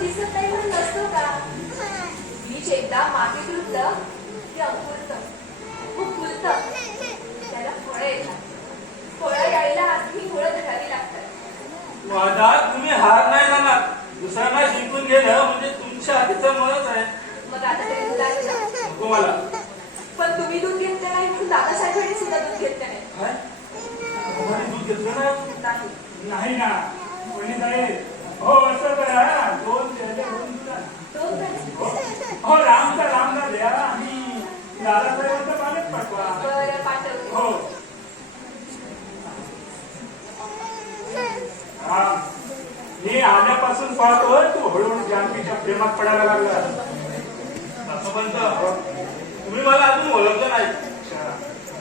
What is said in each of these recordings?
दिसत नाही म्हणून नसतो का? बीज एकदा मातीत रुतलं की अंकुरतं, खूप फुलतं, त्याला फळं येतात. फळं यायला आधी मुळं धरावी लागतात. वादात तुम्ही हार नाही जाणार. दुसऱ्यांना जिंकून गेलं म्हणजे तुमच्या हातीचं मनच आहे. मग आता तरी दूध आहे ना? नको मला. पण तुम्ही दूध घेतलं नाही म्हणून दादासाहेबांनी सुद्धा दूध घेतलं नाही. काय? तुम्हाला दूध घेतलं नाही? नाही ना कोणी नाही. हो असं करा, दोन द्यायला दोन दुधा. दोन झाले. हो रामचा द्या आणि दादासाहेबांचा पाण्यात पाठवा. बरं पाठवते. हो राम, मी आल्यापासून पाहतोय तू हळूहळू जानकीच्या प्रेमात पडायला लागला. सासूबांत, तुम्ही मला अजून ओळखलं नाही.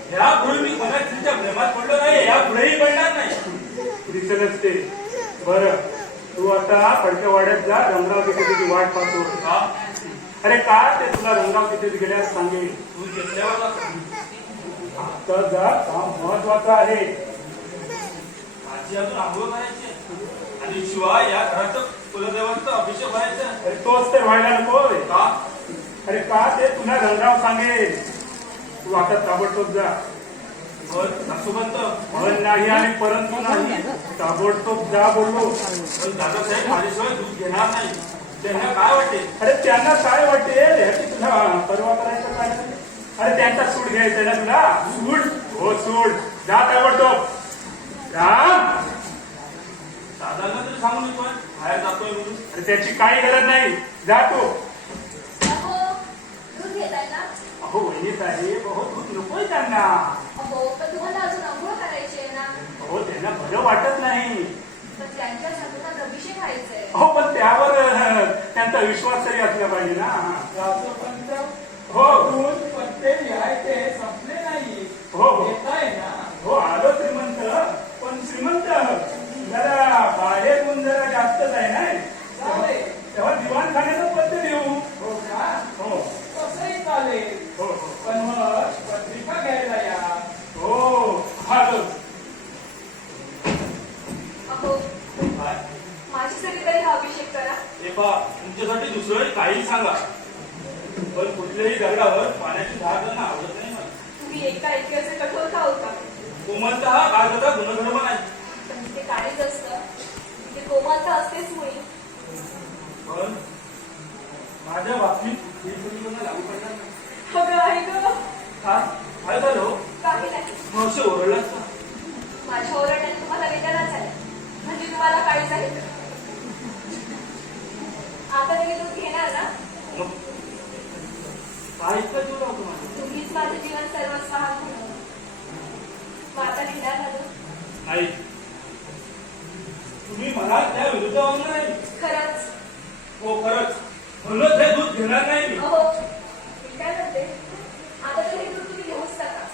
ह्या पुढे मी कोणा स्त्रीच्या प्रेमात पडलो नाही, या पुढेही पडणार नाही. दिसलंच ते. बरं तू आता फडक्या वाड्यात जा, रंगराव तिथे तुझी वाट पाहतो. का? अरे का ते तुला रंगराव तिथे गेल्यास सांगेल. दूध घेतल्यावर आता जा, काम महत्वाचं आहे. माझी अजून आंघोळ करायची आणि शिवाय या घराचं कुलदेवांचा अभिषेक व्हायचा. अरे तोच तर व्हायला नको. का? अरे का ते तुला रंगराव सांगेल. तू आता ताबडतोब जा. सासूबांत, पण नाही आणि परंतु नाही, ताबडतोब जा बोललो. पण दादासाहेब माझ्याशिवाय दूध घेणार नाही. त्यांना काय वाटेल? अरे त्यांना काय वाटेल ह्याची तुला परवा करायचं काय? अरे त्यांचा सूड घ्यायचा ना तुला. सूड? हो सूड. जा ताबडतोब. राम, दादांना तरी सांगून येतोय बाहेर जातोय म्हणून. अरे त्याची काही गरज नाही. जा तू. अहो, दूध घेताय ना? अहो वहिनी साहेब, अहो दूध नकोय त्यांना. अहो, पण तुम्हाला अजून अंघोळ करायची आहे ना? अहो त्यांना बरं वाटत नाही. पण त्यांच्या साधूला अभिषेक व्हायचंय. हो पण त्यावर त्यांचा विश्वास तरी असला पाहिजे ना. हो दूध पत्ते लिहायचे संपले नाही. हो येताय ना? हो आलो श्रीमंत. पण श्रीमंत जरा बाहेरून जरा जास्तच आहे ना. चालेल. तेव्हा दिवाणखान्याचं पत्ते देऊ. हो का? हो कसंही चालेल. हो हो पण मग पत्रिका घ्यायला या. हो आलो. अहो, काय? माझ्यासाठी तरी हा अभिषेक करा. हे पहा, तुमच्यासाठी दुसरंही काही सांगा, पण कुठल्याही दगडावर पाण्याची धार करणं आवडत नाही मला. तुम्ही एका एकी असे कठोर का होता? कोमलता हा काळजाचा गुणधर्म नाही. पण तिथे काळीच असतं, तिथे कोमलता असतेच मुळी. पण माझ्या बाबतीत ही समीकरणं लागू पडणार नाही. अगं आहे ग. काय झालं हो? काही नाही. मग असे ओरडलास का? माझ्या ओरडण्याने तुम्हाला वेदनाच झाल्या, म्हणजे तुम्हाला काळीच आहे. आता तुम्ही दूध घेणार ना? मग काय इतका जीव लावतो माझा? तुम्हीच माझं जीवन सर्वस्व आहात म्हणून. मग आता घेणार ना दूध? नाही, तुम्ही मला त्या विरुद्ध वागणार नाही. खरंच? हो खरंच, म्हणूनच हे दूध घेणार नाही मी. अहो, मी काय म्हणते, आता तर हे दूध तुम्ही घेऊच नका.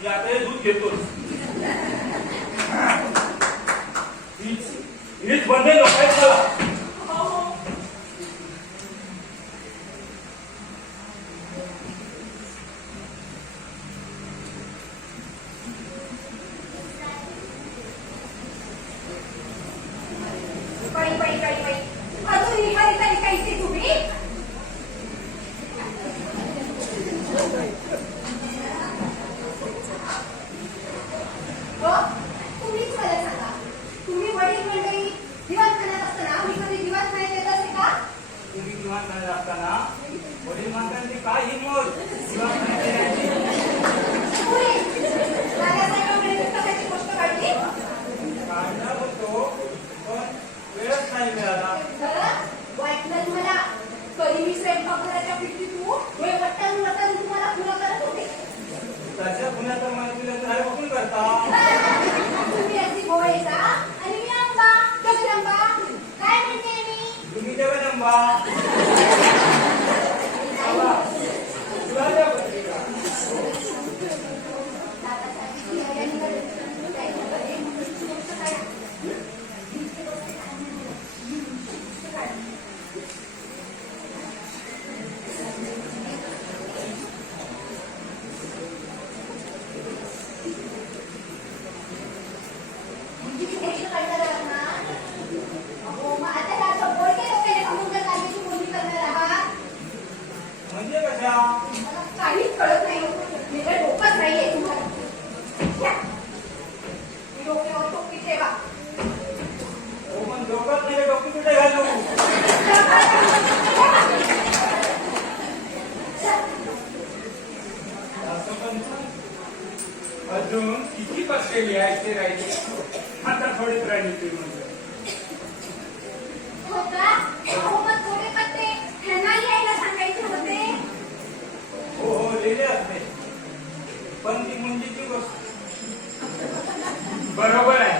मी आता हे दूध घेतोच. हीच बंधन लोकांची मला. हो हो. अजून इथे तुम्ही तुम्हीच मला सांगा, तुम्ही वडील मंडळी दिवाणखान्यात असताना मी कधी दिवाणखान्यात येत असे का? तुम्ही दिवाणखान्यात असताना वडील म्हणतात काय हिंमत दिवाणखान्यात येण्याची? दादासाहेबांकडे पुस्तकाची गोष्ट काढली. काढणार होतो पण वेळच नाही मिळाला. वाटलं मला कधी मी स्वयंपाकघराच्या पिशवीतून डोळे वट्टावून तुम्हाला खुलं करत होते. त्याच्या पुण्याचा माहितीला काय बघून करता? तुम्ही अगदी भोळेचा आणि मी आंबा जगदंबा. काय म्हणते मी? तुम्ही जगदंबा. तुला द्या पत्रिका. गोष्ट काढणार ना? अहो मग आता बोलके लोकांना सांगून डोक्यात नाही डोकी कुठे घालू अजून किती पत्ते लिहायचे राहिले? आता थोडीच राहिली ती म्हणजे हो का? अहो, मग थोडे पत्ते ह्यांना लिहायला सांगायचे होते. हो हो लिहिले असते पण ती मुंजीची गोष्ट बरोबर आहे.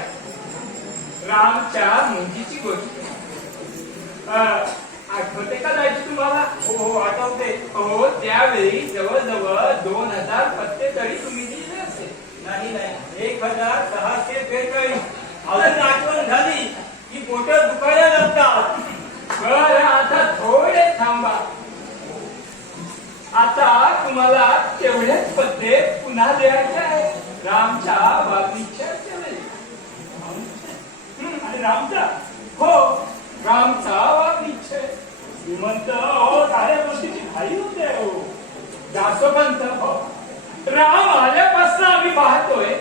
रामच्या मुंजीची गोष्ट आठवते का जायची तुम्हाला? हो हो आठवते हो, त्यावेळी जवळजवळ 2000 पत्ते तरी तुम्ही लिहिले असेल. नाही नाही 1643 अजून आठवण झाली की बोट दुखायला लागतात बरं, आता थोडे थांबा. आता तुम्हाला तेवढेच पत्ते पुन्हा लिहायचे आहे रामच्या वागणीच्या वेळी. आणि रामचा हो, रामचा वागणीचे. श्रीमंत हो साऱ्या गोष्टीची घाई होते हो दासोपंत, हो, राम आल्यापासून आम्ही पाहतोय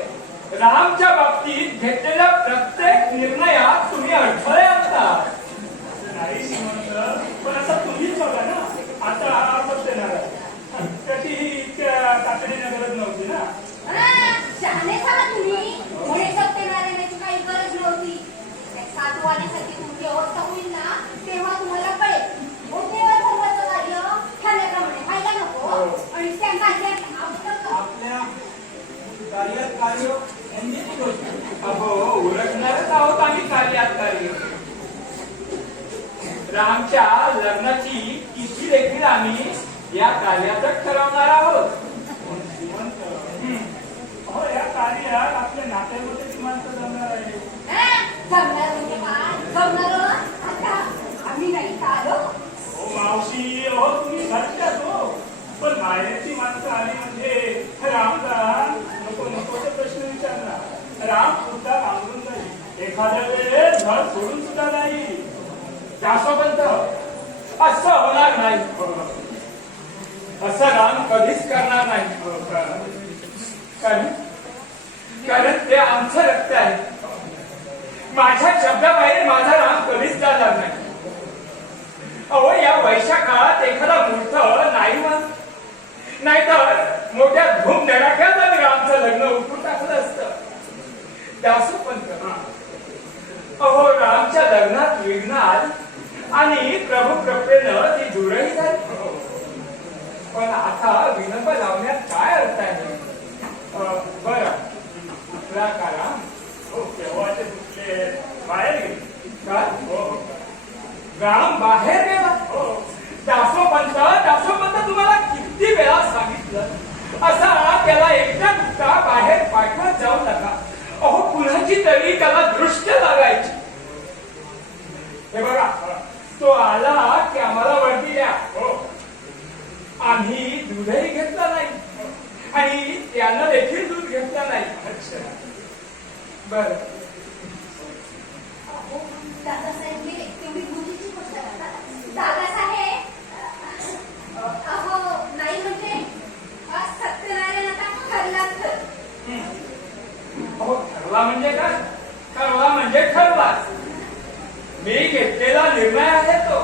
रामच्या बाबतीत घेतलेल्या प्रत्येक निर्णयात तुम्ही अडथळे आणता. नाही श्रीमंत पण आता तुम्हीच बघा ना आता आपत्ती येणार त्याची इतक्या तातडीने गरज नव्हती ना शहाणे झाला तुम्ही. म्हणे सत्यनारायणाची काही गरज नव्हती. त्या साधू आण्यासाठी तुमची अवस्था होईल ना तेव्हा तुम्हाला कळेल. देवा धर्माचं कार्य ठरल्याप्रमाणे व्हायला नको. आणि त्या कार्यात आपल्या कार्यात कार्य मुंजीची गोष्ट अहो, ओळखणारच आहोत आम्ही कार्यात कार्य. रामच्या लग्नाची तिथी देखील आम्ही या कार्यातच ठरवणार आहोत. श्रीमंत हो या कार्यात आपल्या नात्यामध्ये माणसं जमणार आहे जमणार म्हणजे काय? जमणार आता आम्ही नाही का आलो? हो मावशी हो तुम्ही घरच्याच हो पण बाहेरची माणसं आली म्हणजे रामचा नको नकोचे प्रश्न विचारणार राम सुद्धा घाबरून जाईल एखाद्या वेळेस घर सोडून सुद्धा जाईल दासोपंत, असं होणार नाही. असं राम कधीच करणार नाही. कारण ते आमचं रक्त आहे. माझ्या शब्दाबाहेर माझा राम कधीच जाणार नाही. अहो, या वैशाखात एखादा मूर्त नाहीतर मोठ्या धूम धडाक्यात आम्ही रामचं लग्न उठून टाकलं असतं. दासोपंत, अहो, रामच्या लग्नात विघ्न आली आणि प्रभू कृपेनं ती दूरही झाली. पण आता विलंब लावण्यात काय अर्थ आहे? बरं, आपला कारा हो केव्हाचे दुसरे बाहेर गेले काय? हो राम बाहेर गेला. हो दासोपंत तुम्हाला किती वेळा सांगितलं असा त्याला एकटा दुखता बाहेर पाठवत जाऊ नका. अहो, कुणाची तरी त्याला दृष्ट लागायची. हे बघा, तो आला की आम्हाला वरती द्या. हो आम्ही दूधही घेतलं नाही आणि त्यानं देखील दूध घेतलं नाही. अच्छा बर, अहो, दादासाहेब हे तेवढी मुलीची गोष्ट करतात. दादासाहेब अहो नाही म्हणजे सत्यनारायण आता ठरलाच तर. अहो, ठरला म्हणजे काय? ठरला म्हणजे ठरलाच. मी घेतलेला निर्णय आहे तो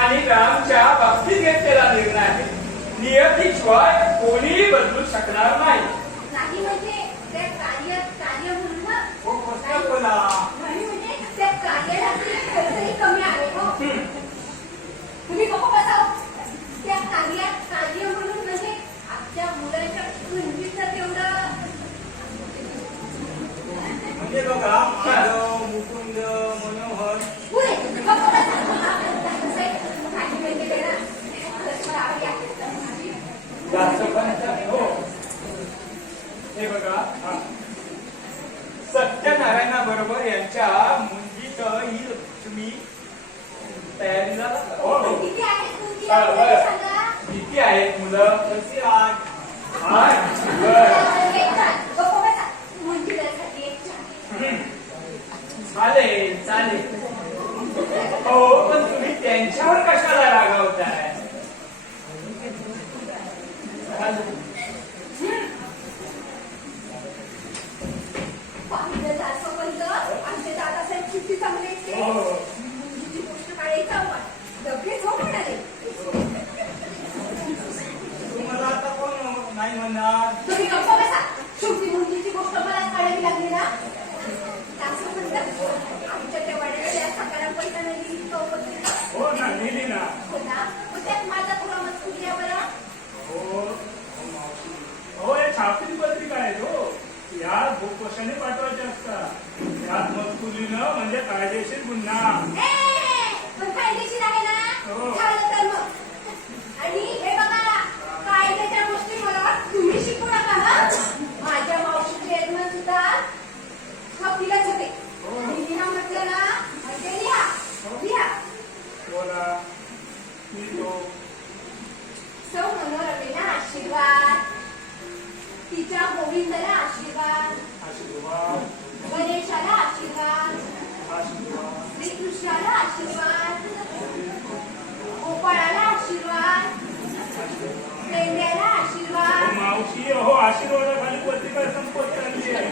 आणि रामच्या बाबतीत घेतलेला निर्णय आहे. नियतीशिवाय कोणीही बदलू शकणार नाही. नाही म्हणजे त्या कार्य म्हणून ना. हो कसं बोला नाही म्हणजे त्या कार्याला खर्चही कमी आहे हो. तुम्ही बघू बसाव त्या कार्य म्हणून म्हणजे आपल्या मुलाच्या कुंडीचं तेवढं म्हणजे बघा माधव मुकुंद मनोहर पुढे बघू बसा. दादासाहेब काही म्हणजे ते ना परस्पर आवडी आहे. दासोपंत, हो, हे बघा, सत्यनारायणा बरोबर यांच्या मुंजीत ही तुम्ही तयारीला लागा. हो हो किती आहेत तुमची बरं. सांगा. किती आहेत मुलं? कशी आठ आठ. बरं. बघू बसा. मुंजीसाठी एक छान. चालेल चालेल. हो, पण तुम्ही त्यांच्यावर कशाला रागावताय? पाहिलं दासोपंत आमचे दादासाहेब किती चांगले आहेत ते. हो. मुलीची गोष्ट काढायची आव्हान लगेच हो म्हणाले. तुम्हाला आता कोण नाही म्हणणार? तुम्ही गप्प बसा. शेवटी मुलीची गोष्ट मलाच काढावी लागली ना. असं म्हणतात आमच्या त्या वाड्याच्या सकाळला पैसा नाही दिली तो पण दिला. हो ना, नेली ना. हो ना. मग त्यात माझा पुरा मजकूर द्या बरं. हो हो, हे छापील पत्रिका आहेत हो. या भूकशाने पाठवायचे असतात. यात मजकुरीनं म्हणजे कायदेशीर गुन्हा. पण कायदेशीर आहे ना. हो. झालं तर मग. आणि हे बघा कायद्याच्या गोष्टी मला तुम्ही शिकवू नका हा. माझ्या मावशीचे यजमान सुद्धा वकीलच होते. मी लिहा म्हटलं ना म्हणजे लिहा. लिहा. बोला. मी तो सौ मनोरमेला आशीर्वाद. तिच्या गोविंदाला आशीर्वाद. आशीर्वाद गणेशाला आशीर्वाद. आशीर्वाद श्रीकृष्णाला आशीर्वाद. गोपाळाला आशीर्वाद. मेंढ्याला आशीर्वाद. मावशी हो, आशीर्वादाखाली पत्रिका संपत चालली आहे.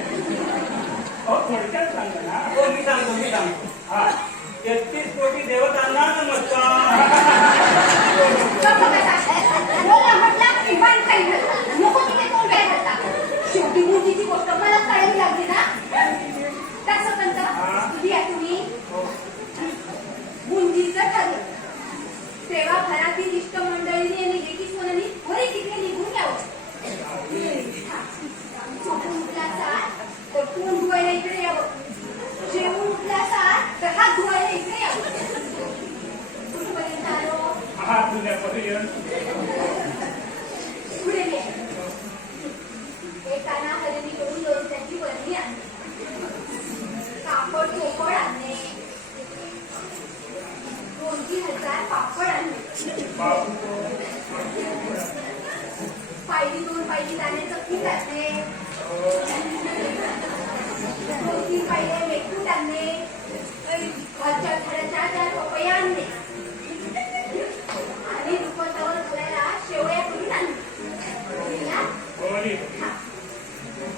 हो, थोडक्यात सांगा ना. हो, मी सांगतो. हा. 33 कोटी देवतांना नमस्कार. बोला म्हटलं की मान काही नको तिथे कोण काय करता. शेवटी मुलीची गोष्ट मला काढावी लागली ना. तसं म्हणतं लिहा तुम्ही. मुंजीचं ठरलं तेव्हा घरातील इष्ट मंडळीने आणि लेकी सोनानी घरी तिकडे निघून यावं. झोपून उठला असाल तर तोंड धुवायला इकडे यावं. जेवून उठला असाल तर हात धुवायला इकडे यावं. कुठपर्यंत आलो. हात धुण्यापर्यंत. पुढे घे. एकाना हरिणीकडून लोणच्याची बरणी आणणे. कापड चोपड आणणे. 2,000 पापड आणणे. पायली 2 पायली दाण्याचं पीठ आणणे. 2-3 पायल्या मेटूट आणणे. खालच्या झाडाच्या 4 पपया आणणे. आणि रुपवतावर घालायला शेवया करून आणणे.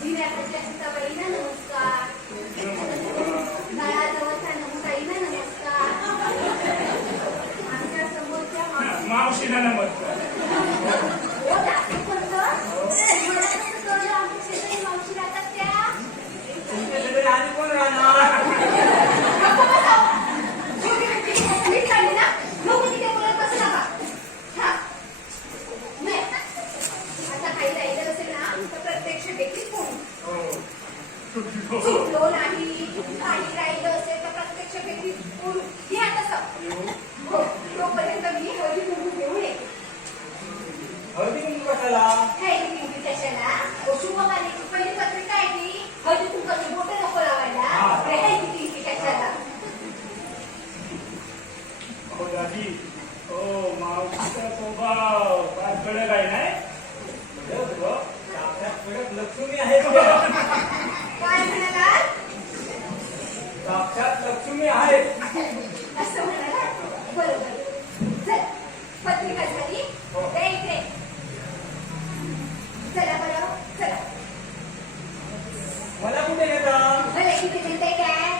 जिऱ्याच्या सीताबाईंना नमस्कार. नळाजवळच्या नमुताईंना नमस्कार. आमच्या समोरच्या मावशीला नमस्कार. हो, जास्त करतं. मला कसं कळलं आमच्या शेजारी मावशी राहतात त्या. तुमच्या शेजारी आणि कोण राहणार? नको बसावं. शेवटी म्हणजे मीच काढली ना. नको तिथे बोलत बसू नका. हा. नाही. आता काही राहिलं असेल ना तर प्रत्यक्ष देखील फोन. चुकलो नाही. काही राहिलं असेल तर प्रत्यक्ष देखील फोन घ्या तसं. हो, तोपर्यंत मी हळदी कुंकू घेऊन येते. हळदी कुंकू कशाला? हळदी कुंकू कशाला? शुभकार्याची पहिली पत्रिका आहे ती. हळदी कुंकाची बोटं नको लावायला. हळदी कुंकू कशाला? हो दादी. हो, मावशीचा स्वभाव फार कडक आहे नाही. साक्षात लक्ष्मी आहे. काय म्हणाला? साक्षात लक्ष्मी आहे. असं म्हणाला? बरोबर. चल, पत्रिका झाली. द्या इकडे. चला बरं, चला. मला कुठे घेता? भले किती म्हणते काय?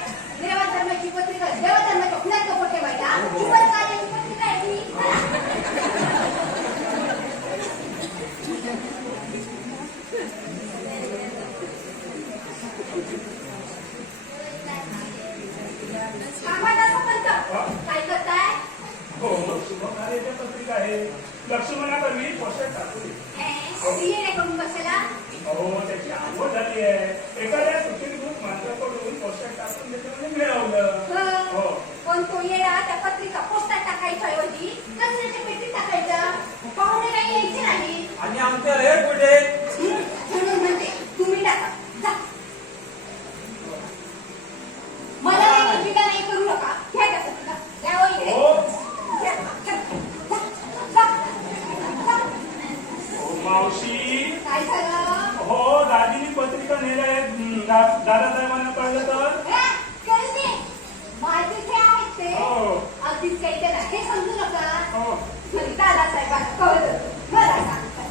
देवधर्माची पत्रिका देवधर्माच्या फुलात नको ठेवायला. शुभर कार्याची पत्रिका आहे ती. काय करताय? हो, शुभकार्याच्या पत्रिका आहे. लक्ष्मणाकरवी पोस्टर टाकू दे. करून बसायला. हो, त्याची आवड झाली आहे. एखाद्या सुखीभूत माणसाकडून पोस्टर टाकून त्याच्यामध्ये मिळवलं. हो. पण तो येडा त्या पत्रिका पोस्टात टाकायच्या ऐवजी कचऱ्याच्या पेटीत टाकायच्या. पाहुणे काही यायचे नाही. आणि आमच्या रेट कुठे? म्हणून म्हणते तुम्ही टाका. जा. मला काही टीका नाही करू नका. घ्या त्या पत्रिका. द्या इकडे. हो. घ्या. जा. जा. जा. जा. हो, मावशी. काय झालं? हो, दादीनी पत्रिका नेल्या आहेत. दादासाहेबांना कळलं तर? कळलं ते. माझेच हे आहेत ते. हो. अगदीच काही त्याला हे समजू नका. हो. दादासाहेबांना कळलं. मला सांगतात.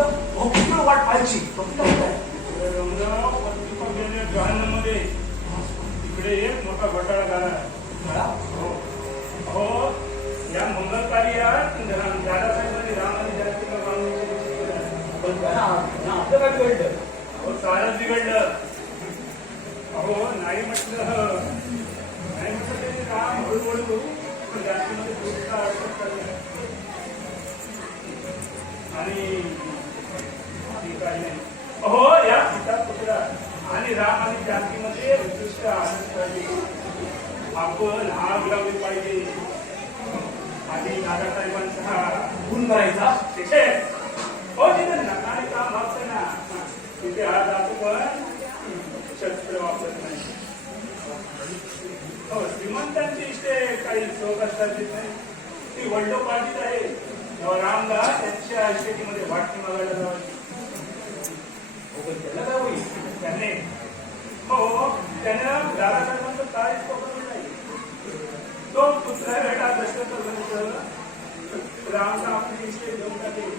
अहो किती वेळ वाट पाहायची फक्त रमराव पत्रिका गेल्या जहान्नामध्ये तिकडे एक मोठा घोटाळा झाला. हो या मंगल कार्यात दादासाहेबांनी रामाने जास्तीला पण आपलं काय कळलं अहो सारच बिघडलं. अहो नाही म्हटलं तरी राम हळूहळू पण जास्तीमध्ये दुसरा अडचण चालला. आणि काही नाही. अहो या सीता पुत्रा आणि राम आणि जानकीमध्ये उत्कृष्ट आनंद पाहिजे. आपण आग लावली पाहिजे. आधी दादासाहेबांचा खून करायचा तिथे हो तिथे नकाने काम असतं ना तिथे आज आपण शस्त्र वापरत नाही. हो श्रीमंतांची इष्टे काही चौक असतात नाही ती वडलोपार्जित आहे. रामला त्यांच्या इष्टेटीमध्ये वाटणी मागायला जावायची. त्याला काय होईल त्याने हो त्यानं दादासाहेबांचं काहीच पकडलं नाही. तो पुत्र बेटा दशरथ रामला आपली इस्टेट देऊन टाकेल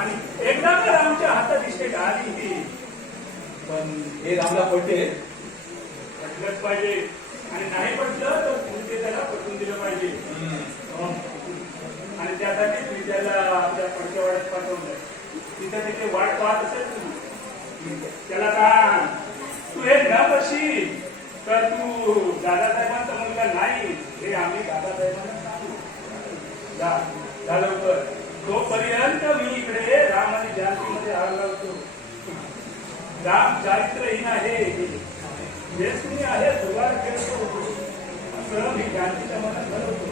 आणि एकदा का रामच्या हातात इस्टेट आली ती पण हे रामला पडते पटलंच पाहिजे. आणि नाही पटलं तर पुढे त्याला पटवून दिलं पाहिजे. आणि त्यासाठी तुम्ही त्याला आपल्या पडक्या वाड्यात पाठवलं. तिथं तिथे वाट पाहत असेल तुम्ही त्याला का तू हे न करशील तर तू दादासाहेबांचा मुलगा नाही हे आम्ही दादासाहेबांना सांगू. जा लवकर. तोपर्यंत मी इकडे राम आणि जानकीमध्ये आग लावतो. राम चारित्रहीन आहे व्यसनी आहे जुगार खेळतो असं मी जानकीच्या मनात ठरवतो.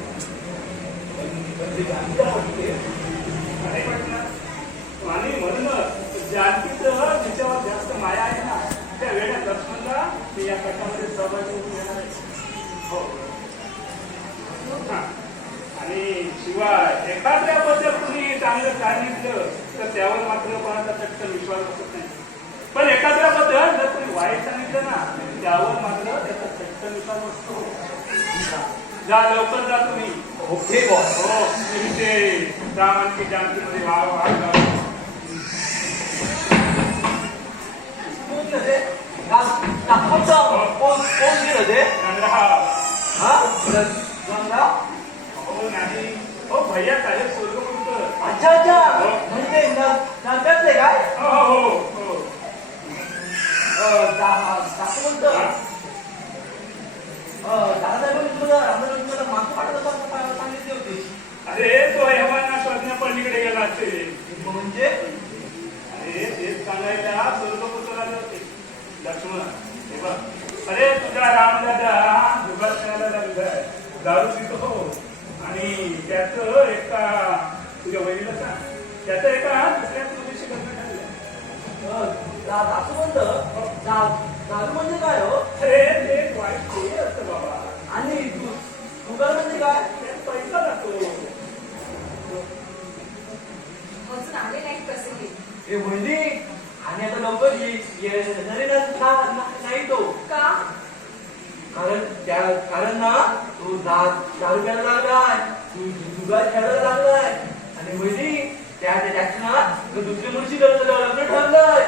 नाही म्हटलं आणि म्हणूनच जानकीचं तिच्यावर जास्त माया आहे ना त्या वेळेला लक्ष्मणला मी या कथामध्ये सहभागी होऊन येणार आहे. हो आणि शिवाय एखाद्याबद्दल तुम्ही चांगलं सांगितलं तर त्यावर मात्र कोणाचा चटकन विश्वास बसत नाही. पण एखाद्याबद्दल जर तुम्ही वाईट सांगितलं ना त्यावर मात्र त्याचा चटकन विश्वास बसतो. जा लवकर जा तुम्ही. ओके बॉस हो तुम्ही ते राम आणि जानकीमध्ये वाढ कोण गेलं ते हा हो नाही हो भैया साहेब स्वर्गपुत्र. अच्छा अच्छा म्हणजे नात्यातले काय हो हो हो दादासाहेबांनी तुम्हाला मागं पाठवत सांगितली होती. अरे तो हेवांना शोधण्या पलीकडे गेला असेल. म्हणजे अरे तेच सांगायला स्वर्गपुत्र आले होते लक्ष्मण. हे बघ अरे तुझा रामदादा जुगार खेळायला लागलाय दारू पितो आणि त्याचं एका तुझ्या वहिनीला सांग त्याचं एका दुसऱ्या मुलीशी लग्न ठरलं. दारू म्हणजे काय हो अरे ते वाईट ते असतं बाबा. आणि जुगार म्हणजे काय त्यात पैसा जातो. अजून आले नाही प्रसंगी. हे म्हणजे आणि आता लवकर नाही तो का कारण ना तो दारू प्यायला लागलाय तू जुगार खेळायला लागलाय आणि म्हणजे त्याच्या ना दुसऱ्या मुलीशी लग्न ठरलंय.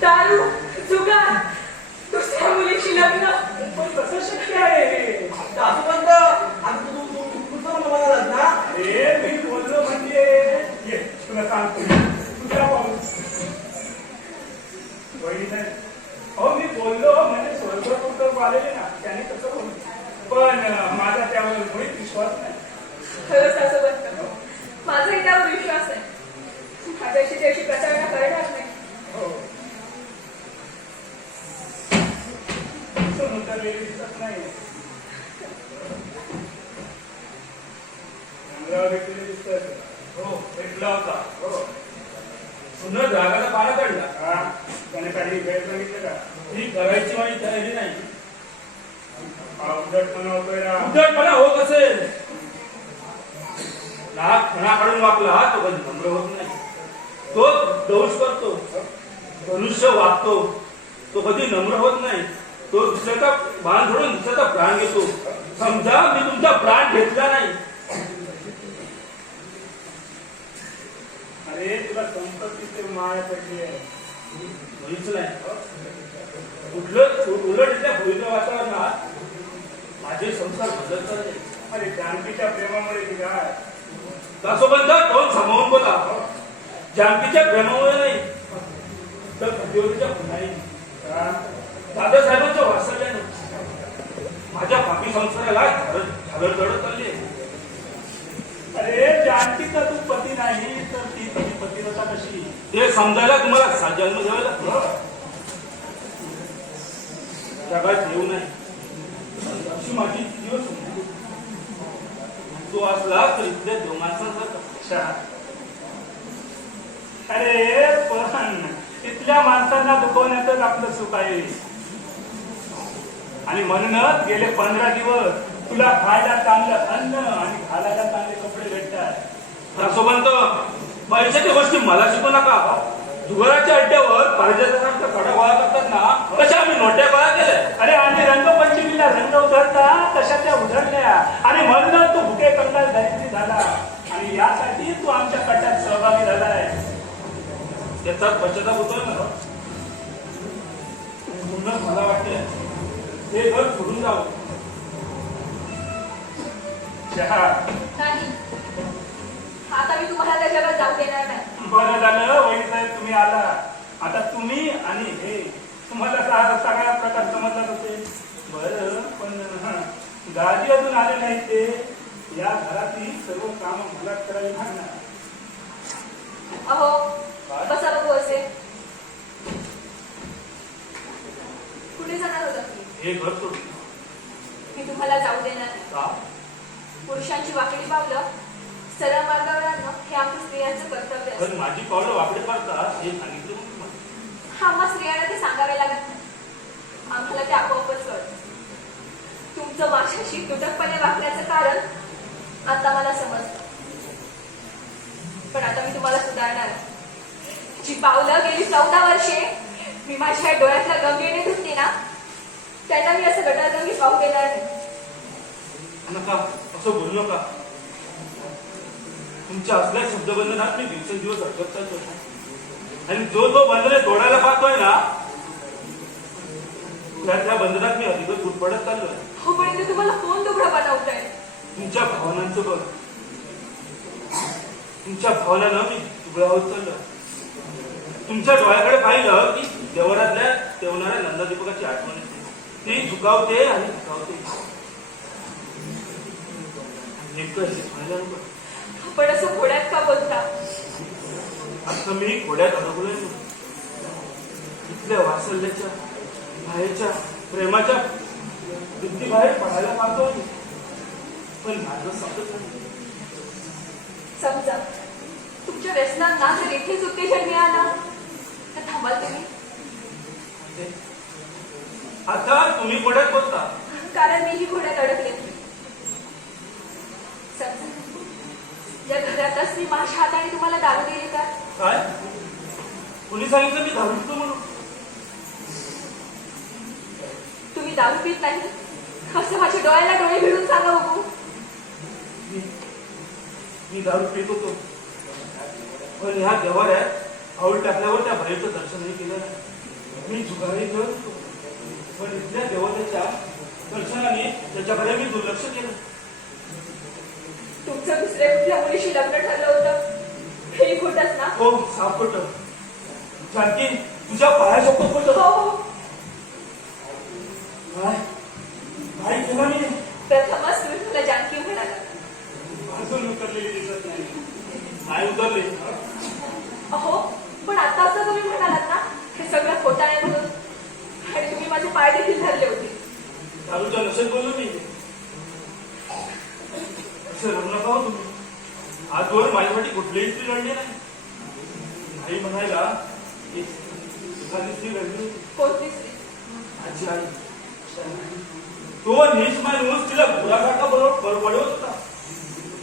दारू जुगार दुसऱ्या मुलीशी लग्न पण कसं शक्य आहे. असं म्हणत आता तू म्हणालास ना अरे मी बोललो म्हणजे ये तुला सांगतो तुझ्या वहिनी नाही. हो मी बोललो म्हणजे स्वर्गपुत्र आलेले ना त्याने तसं बोललं. पण माझा त्यावर मुळीच विश्वास नाही. खरंच असं बनतं. माझाही त्यावर विश्वास आहे. माझ्याशी त्याची प्रतारणा करणार नाही. हो मुद्दा वेगळी दिसत नाही. भेटलेले दिसत. हो भेटला होता. हो पुन्हा रागाला पारा काढला. हा त्याने काही गैर सांगितलं का. ही करायची माझी तयारी नाही. हा उद्धटपणा होतोय ना. उद्धटपणा होत असेल नाक खणा काढून वापला तो कधी नम्र होत नाही. तो दंश करतो मनुष्य वागतो तो कधी नम्र होत नाही. तो दुसऱ्याचा बाण सोडून दुसऱ्याचा प्राण घेतो. समजा मी तुमचा प्राण घेतला नाही. अरे अरे तुला संपत्तीचे माया पडली आहे. मुळीच नाही. उलट इथल्या भोईच्या वातावरणात माझे संसार बदलत चालले. अरे जानकीच्या प्रेमामुळे की काय? दासोबंद तोंड सामावून बोला. जानकीच्या प्रेमामुळे नाही तर प्रतियोगीच्या गुन्हाही. दादासाहेबांच्या वात्सल्याने माझ्या पापी संसाराला झाडर चढत चालली. अरे जानकीचा तू पती नाही तर ती तुझी पतिव्रता कशी? ते समजायला तुम्हाला जन्म घ्यावा लागतो. जगात येऊ नये अशी माझी दिवस होती. तो असला तर इथल्या देव माणसांसारखा. अच्छा. अरे पण इथल्या माणसांना दुखवण्यातच आपलं सुख आहे. आणि म्हणूनच गेले 15 दिवस तुला खायला चांगलं अन्न आणि घालायला चांगले कपडे भेटतात. दासोबंत पैशाच्या गोष्टी मला शिकू नका. जुगाराच्या अड्ड्यावर पारिजातासारखा कडा गोळा करतात ना तशा आम्ही नोट्या गोळा केल्या. अरे आणि रंगपंचमीला रंग उधळता तशाच्या उधळल्या. आणि म्हणूनच तू भुके कंगाल दरिद्री झाला. आणि यासाठी तू आमच्या कट्ट्यात सहभागी झालाय. त्याचा पश्चाताप होतोय मला. म्हणूनच मला वाटते हे घर सोडून जावं. चहा. नाही, आता मी तुम्हाला त्या जगात जाऊ देणार नाही. बरं झालं वहिनी साहेब तुम्ही आला. आता तुम्ही आणि हे तुम्हाला सगळा प्रकार समजलाच असेल. बरं पण दाजी अजून आले नाही. ते या घरातील सर्व काम मलाच करावी लागणार. अहो बसा बघू असे. कुठे जाणार होता तुम्ही? हे घर सोडून मी तुम्हाला जाऊ देणार नाही. का? पुरुषांची वाकडी पावलं सरळ मार्गावर आणणं हे आमच्या स्त्रियांचं कर्तव्य पण असतं. माझी पावलं वाकडे पडतात हे सांगितलं मी तुम्हाला. आम्हा स्त्रियांना ते सांगावे लागत नाही. आम्हाला ते आपोआपच कळतं. तुमचं माझ्याशी तुटकपणे वागण्याचं कारण आता मला समजतं. पण आता मी तुम्हाला सुधारणार आहे. जी पावलं गेली 14 वर्षे मी माझ्या डोळ्यातल्या गंगेने धुतली ना त्यांना मी असं गटारगंगी पाहू देणार नाही. नका असं बोलू नका. तुमच्या असल्या शब्दबंधनात मी दिवसेंदिवस अडकत चालतो. आणि जो बंधने तोडायला पाहतोय ना त्या बंधनात मी अधिकच गुरपडत चाललोय. हो पण इथे तुम्हाला कोण दुबळा बनवताय? तुमच्या भावनांचं बघ. तुमच्या भावनानं मी दुबळा होत चाललोय. तुमच्या डोळ्याकडे पाहिलं की देवळातल्या तेवणाऱ्या नंदादीपकाची आठवण येते. ती झुकावते आणि झुकावते. नेमकं हे म्हणायला नको. पण असं घोड्यात का बोलता? आता मी घोड्यात अडकलोय. इथल्या वात्सल्याच्या मायेच्या प्रेमाच्या भिंती बाहेर पडायला पाहतोय. पण माझं समजत नाही. समजा तुमच्या व्यसनांना जर इथेच उत्तेजन मिळालं तर थांबाल तुम्ही? आता तुम्ही घोड्यात बोलता. कारण मीही घोड्यात अडकले. समजा या घरातच मी माझ्या हाताने तुम्हाला दारू दिली का? काय? कुणी सांगितलं मी दारू पितो म्हणून? तुम्ही दारू पित नाही असं माझ्या डोळ्याला डोळे भिडून सांगा बघू. मी दारू पित होतो. पण ह्या देवाऱ्यात पाऊल टाकल्यावर त्या बाईचं दर्शनही केलं नाही. मी जुगारही करत होतो. पण इथल्या देवतेच्या दर्शनाने त्याच्याकडे मी दुर्लक्ष केलं. तुमचं दुसऱ्या कुठल्या मुलीशी लग्न ठरलं होतं हे खोटंच ना? हो साफ खोटं. जानकी तुझ्या पायासोबत खोटं. हो. काय केलं मी? प्रथमच तुम्ही तुला जानकी म्हणाला. अजून उतरलेली दिसत नाही. नाही उतरले. अहो पण आता असं तुम्ही म्हणालात ना हे सगळं खोटं आहे म्हणून. आणि तुम्ही माझे पाय देखील धरले होते. दारूच्या नशेत बोललो मी. असं रडू नका हो तुम्ही. आजवर माझ्यासाठी कुठलीही स्त्री लढली नाही म्हणायला एखादी स्त्री लढली होती. कोणती स्त्री? आजी आई. तो नीच माणूस तिला गुरासारखा बरोबर पडवत होता.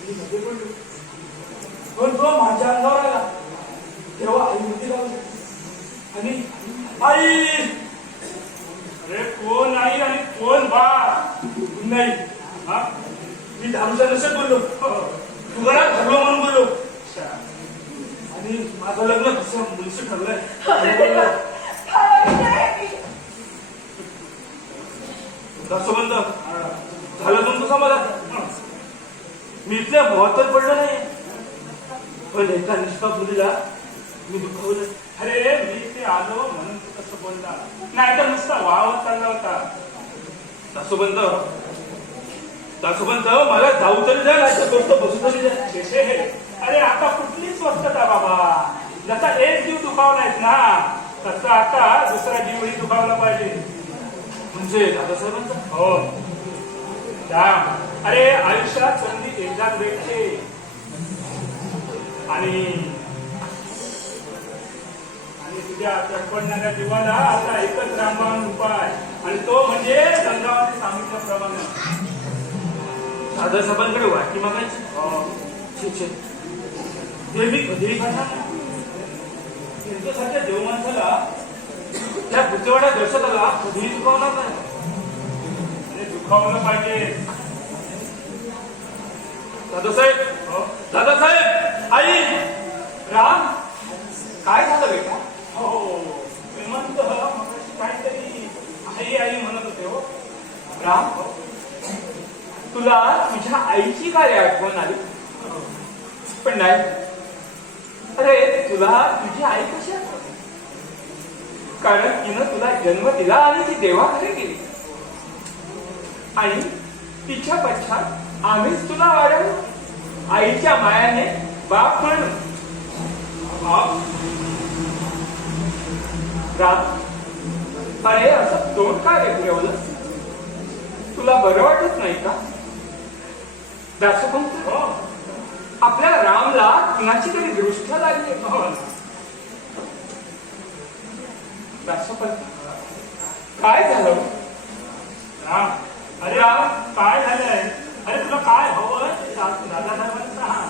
मी मध्ये पडलो. पण तो माझ्या अंगावर आला तेव्हा आई मध्ये लावली. आणि आई अरे कोण आई आणि कोण बा? नाही. हा मी दारूच्या नशेत बोललो. जुगारात धरलो म्हणून बोललो. आणि निश्चित ठरलंय. अरे देवा, काय आहे मी? दासोबंद झालं तुमचं समाधान. मी इथल्या महत्वात पडलं नाही, पण एका निष्पाप मुलीला मी दुखावलं. अरे मी ते आलो म्हणून तू कसं बोलला, नाही तर नुसता वावत चालला होता. दासोबंद दासोबंद मला जाऊ तरी द्या, नाही तर गोष्ट बसू तरी द्या. शेषे, अरे आता कुठली स्वस्तता बाबा. जसा एक जीव दुखावलायस ना, तसं आता दुसरा जीवही दुखावला पाहिजे. म्हणजे दादासाहेबांचा हो राम, अरे आयुष्यात संधी एकदाच भेटते. आणि तुझ्या पडणाऱ्या जीवाला आता एकच रामबाण उपाय, आणि तो म्हणजे संग्रामाने सांगितल्याप्रमाणे दादासाहेबांकडे वाटी मागायची. छे छे, ते मी कधीही करणार नाही. त्यांच्यासारख्या देव माणसाला, त्या भुतेवाड्या दर्शकाला कधीही चुकवणार नाही. आणि दुखावलं पाहिजे. दादासाहेब, दादासाहेब, आई, राम, काय झालं बेटा? हो श्रीमंत मगाशी काहीतरी आई आई म्हणत होते. हो राम, तुला तुझ्या आईची काय आठवण आली? पण नाही, अरे तुला तुझी आई कशी आठवते? कारण तिनं तुला जन्म दिला आणि ती देवाकडे गेली, आणि तिच्या पश्चात आम्हीच तुला वाढवलं आईच्या मायाने, बाप म्हणून. राम, अरे असं तोंड काय रे फिरवलं? तुला बरं वाटत नाही का? दासोपंत, आपल्या रामला कुणाची तरी दृष्ट लागली. दासोपंत, काय झालं? राम, अरे राम, काय झालंय? अरे तुला काय हवं ते दादासाहेबांना सांग,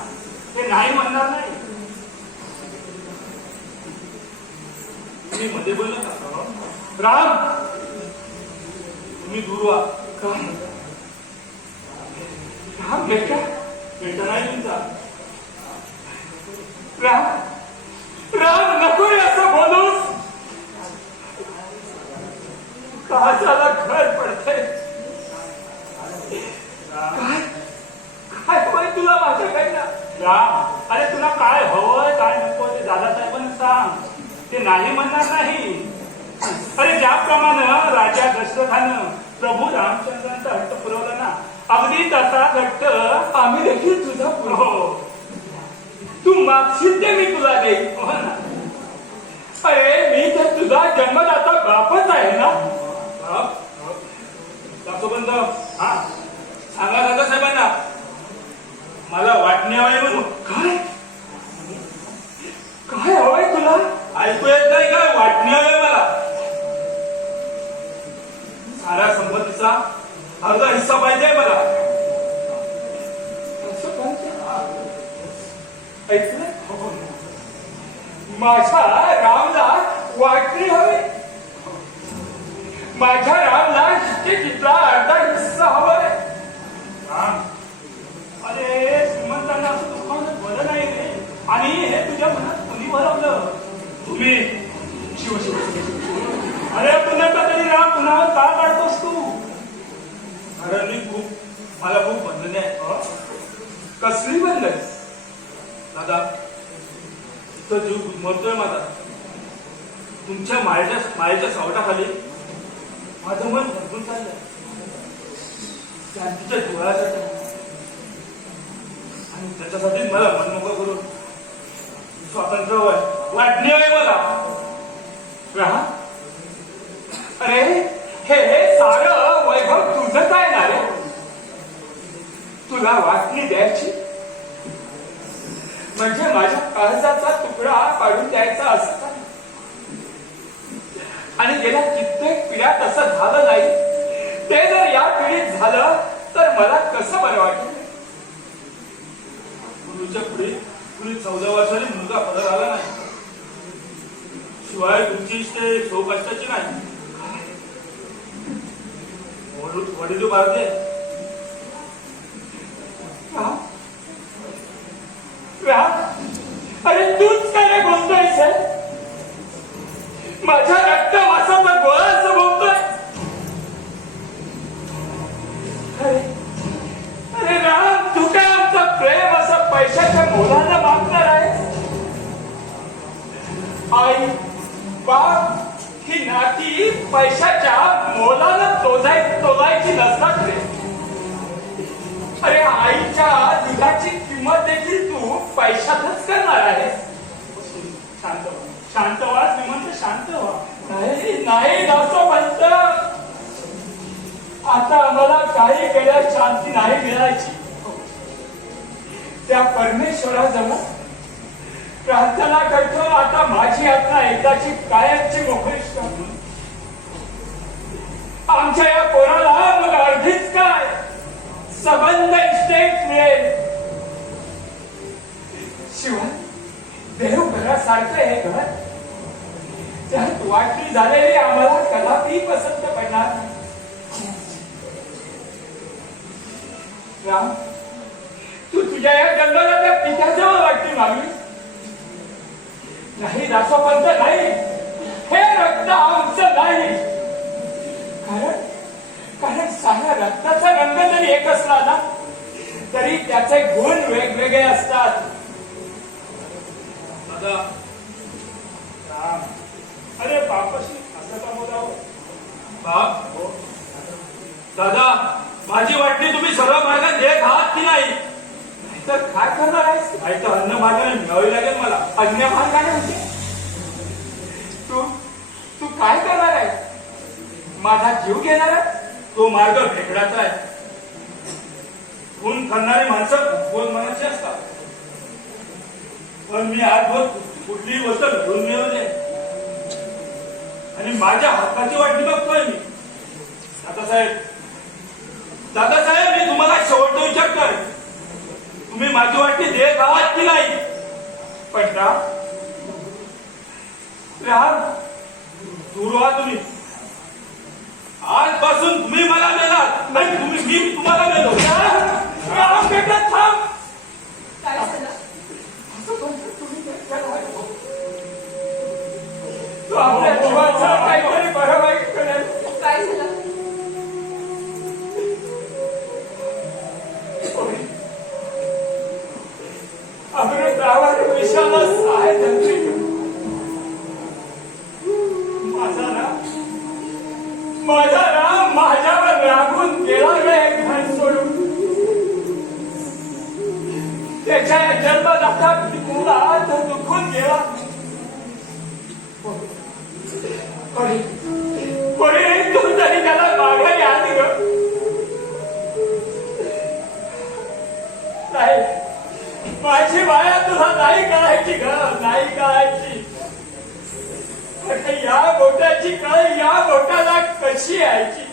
ते नाही म्हणणार नाही. मी मध्ये बोललो का? राम, तुम्ही दूर व्हा. राम बेटा, बेटा नाही तुमचा. राम, राम नको रे असं बोलूस. काचाला घर पडतंय. काय काय होय तुला माझ्याकडनं? राम, अरे तुला काय हवंय काय नको ते दादासाहेबांना सांग, ते नाही म्हणणार नाही. अरे ज्याप्रमाणे राजा दशरथानं प्रभू रामचंद्रांचा हट्ट पुरवला ना, अगदी तसा हट्ट आम्ही देखील तुझा हो पुरवू. तू मागशील ते मी तुला देईन. हो ना. अरे मी तर तुझा जन्मदाता बापच आहे ना. दासोबंद, हा, सांगा दादासाहेबांना मला वाटणे हवे म्हणून. काय काय हवंय तुला? ऐकू येत नाही का? वाटणे हवे मला. साऱ्या संपत्तीचा अर्धा हिस्सा पाहिजे मला. ऐकलं? माझ्या रामला वाटणे हवे. माझ्या रामला शिक्षेचा अर्धा हिस्सा हवाय. राम, अरे श्रीमंतांना असं दुखावणं बरं नाही रे. आणि हे तुझ्या मनात कुणी भरवलं? तुम्ही शिव शिव शिव शिव. अरे पुन्हा तरी राम पुन्हा का काढतोस तू? कारण मला खूप बंधने आहे. कसली बंधन? दादा, इथं जीव गुदमरतोय माझा. तुमच्या मायेच्या सावटाखाली माझं मन भरपूर चाललंय. शांतीच्या डोळ्यासाठी, आणि त्याच्यासाठी मला मन मोकळं करून स्वातंत्र्य वाटणे आहे मला. राम, अरे हे सारं वैभव तुझं काय ना रे? तुला वाटणी द्यायची म्हणजे माझ्या काळजाचा तुकडा काढून द्यायचा असता. आणि गेल्या कित्येक पिढ्या तसं झालं नाही. ते जर या पिढीत झालं तर मला कसं बरं वाटेल? पूर्वीच्या पुढे 14 वर्षांनी मुलगा पदर आला नाही. शिवाय तुमची इष्टे सो कष्टाची नाही. वडील भारतीय. राम, अरे तूच काय रे बोलतोयस? माझ्या रक्तवासाचा गोळा असं बोलतोय. अरे राम, तू काय आमचं प्रेम असं पैशाच्या मोलानं मागणार आहे? आई बाप ही नाती पैशाच्या मोलानं तोलायची नसतात रे. अरे आईच्या निघाची किंमत देखील तू पैशातच करणार आहेस. शांत व्हा, शांत व्हा श्रीमंत, शांत व्हा. नाही नाही असं म्हणत. आता आम्हाला काही केल्या शांती नाही मिळायची. त्या परमेश्वराजवळ प्रार्थना करतो, आता माझी आत्मा एकदाची कायमची मोकळीच कर. आमच्या या पोराला मग अर्धीच काय संबंध इस्टेट मिळेल. शिवाय देवघरासारखं हे घर, त्यात वाटणी झालेली आम्हाला कदापि पसंत पडणार नाही. राम, तू तुझ्या या जंगलाच्या पित्याजवळ वाटणी मागली नाही. दासोपंत नाही, हे रक्त आमचं नाही. कारण साऱ्या रक्ताचा रंग जरी एक असला ना, तरी त्याचे गुण वेगवेगळे असतात. दादा, राम, अरे बापाशी असं का बोलावं? बाप, दादा, माझी वाटणी तुम्ही सर्व मार्गाने देत आहात की नाही? तर काय करणार आहेस? नाही तर अन्न मार्गाने मिळावी लागेल मला. अन्य मार्गाने होते. तू काय करणार आहे? माझा जीव घेणार आहे? तो मार्ग भेकडाचा आहे. खून करणारी माणसं खून मनाची असतात, पण मी आजवर कुठलीही गोष्ट घेऊन मिळवली आहे आणि माझ्या हक्काची वाटणी बघतोय मी. दादासाहेब, मी तुम्हाला शेवटचा विचारतोय, तुम्ही माझी वाटणी देत आहात की नाही? पण राम, दूर व्हा तुम्ही. आजपासून तुम्ही मला देणार नाही, मी तुम्हाला देतो. राम बेटा थांब. काय झालं? तू आपल्या जीवाचं काहीतरी बरं वाईट करेल. काय झालं? अमृतावर विषाला सहाय धरली. माझा राम माझ्यावर रागून गेला रे घर सोडून. त्याच्या जन्मदाता पितूला तो दुखून गेला. कोणी तू तरी त्याला माघारी आली ग. नाही, माझी माया तुला नाही कळायची ग, नाही कळायची. या बोटाची कळ या बोटाला कशी यायची?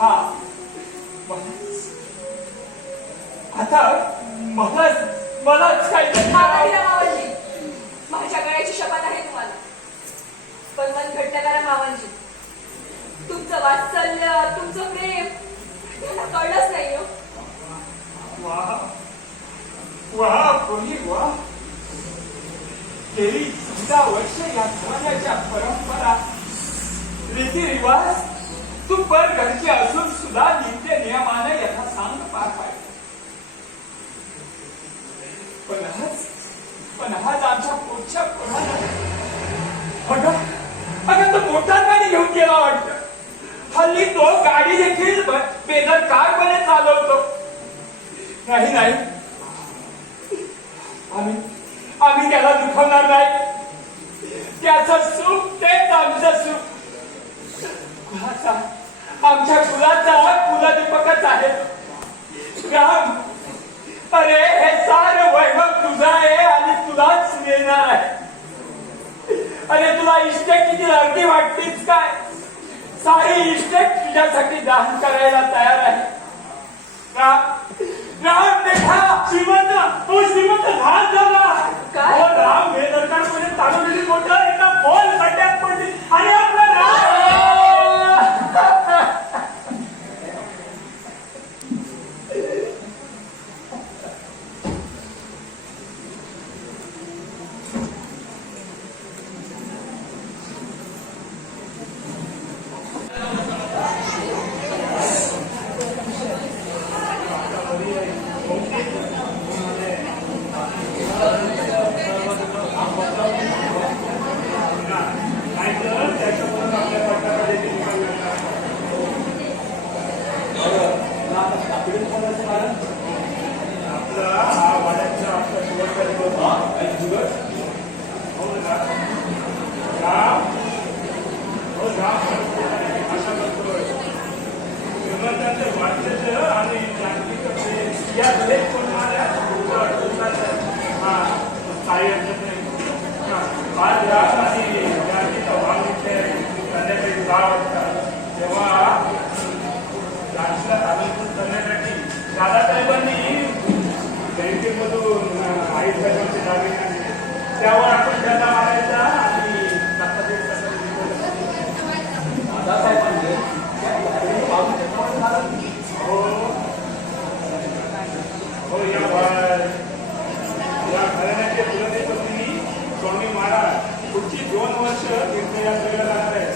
हा, आता मलाच काहीतरी मावळली मावळली. माझ्या गळ्याची शपथ आहे तुम्हाला, पण मन घट्ट करा मावळजी. तुमचं वात्सल्य, तुमचं प्रेम त्याला कळलंच नाही हो. वाह वाह कोणी वाह. गेली 14 वर्ष या घराण्याच्या परंपरा, रीतिरिवाज तू पर घरची असून सुद्धा नित्य नियमाने यथासांग पार पाडले. पण आज आमच्या पुढच्या पोराला अगं तो मोठा गाडी घेऊन गेला वाटतं. हल्ली तो गाडी देखील बेदरकारपणे चालवतो. नाही, आम्ही त्याला दुखवणार नाही. त्याचं सुख तेच आमचं सुख. आमच्या कुलाचा कुलदीपकच आहे. राम, अरे हे सारं वैभव तुझं आहे आणि तुलाच मिळणार आहे. अरे तुला इष्टेक किती अर्धी वाटतीच काय? सारी इष्टेक तुझ्यासाठी दान करायला तयार आहे. राम देखा श्रीमंत, तो श्रीमंत घात झाला. काय? राम बेदरकारपणे चालवलेली मोटर एका बॉल खड्ड्यात पडली आणि आपला जावे लागले. त्यावर आपण त्याला मारायचा आणि तासात एक तासात दादासाहेबांनी त्या घराकडे पाहून त्याच्यावर झालं. हो हो या घराण्याचे कुलदेवतेनी स्वामी महाराज पुढची 2 वर्ष तीर्थयात्रेला जाणार आहेत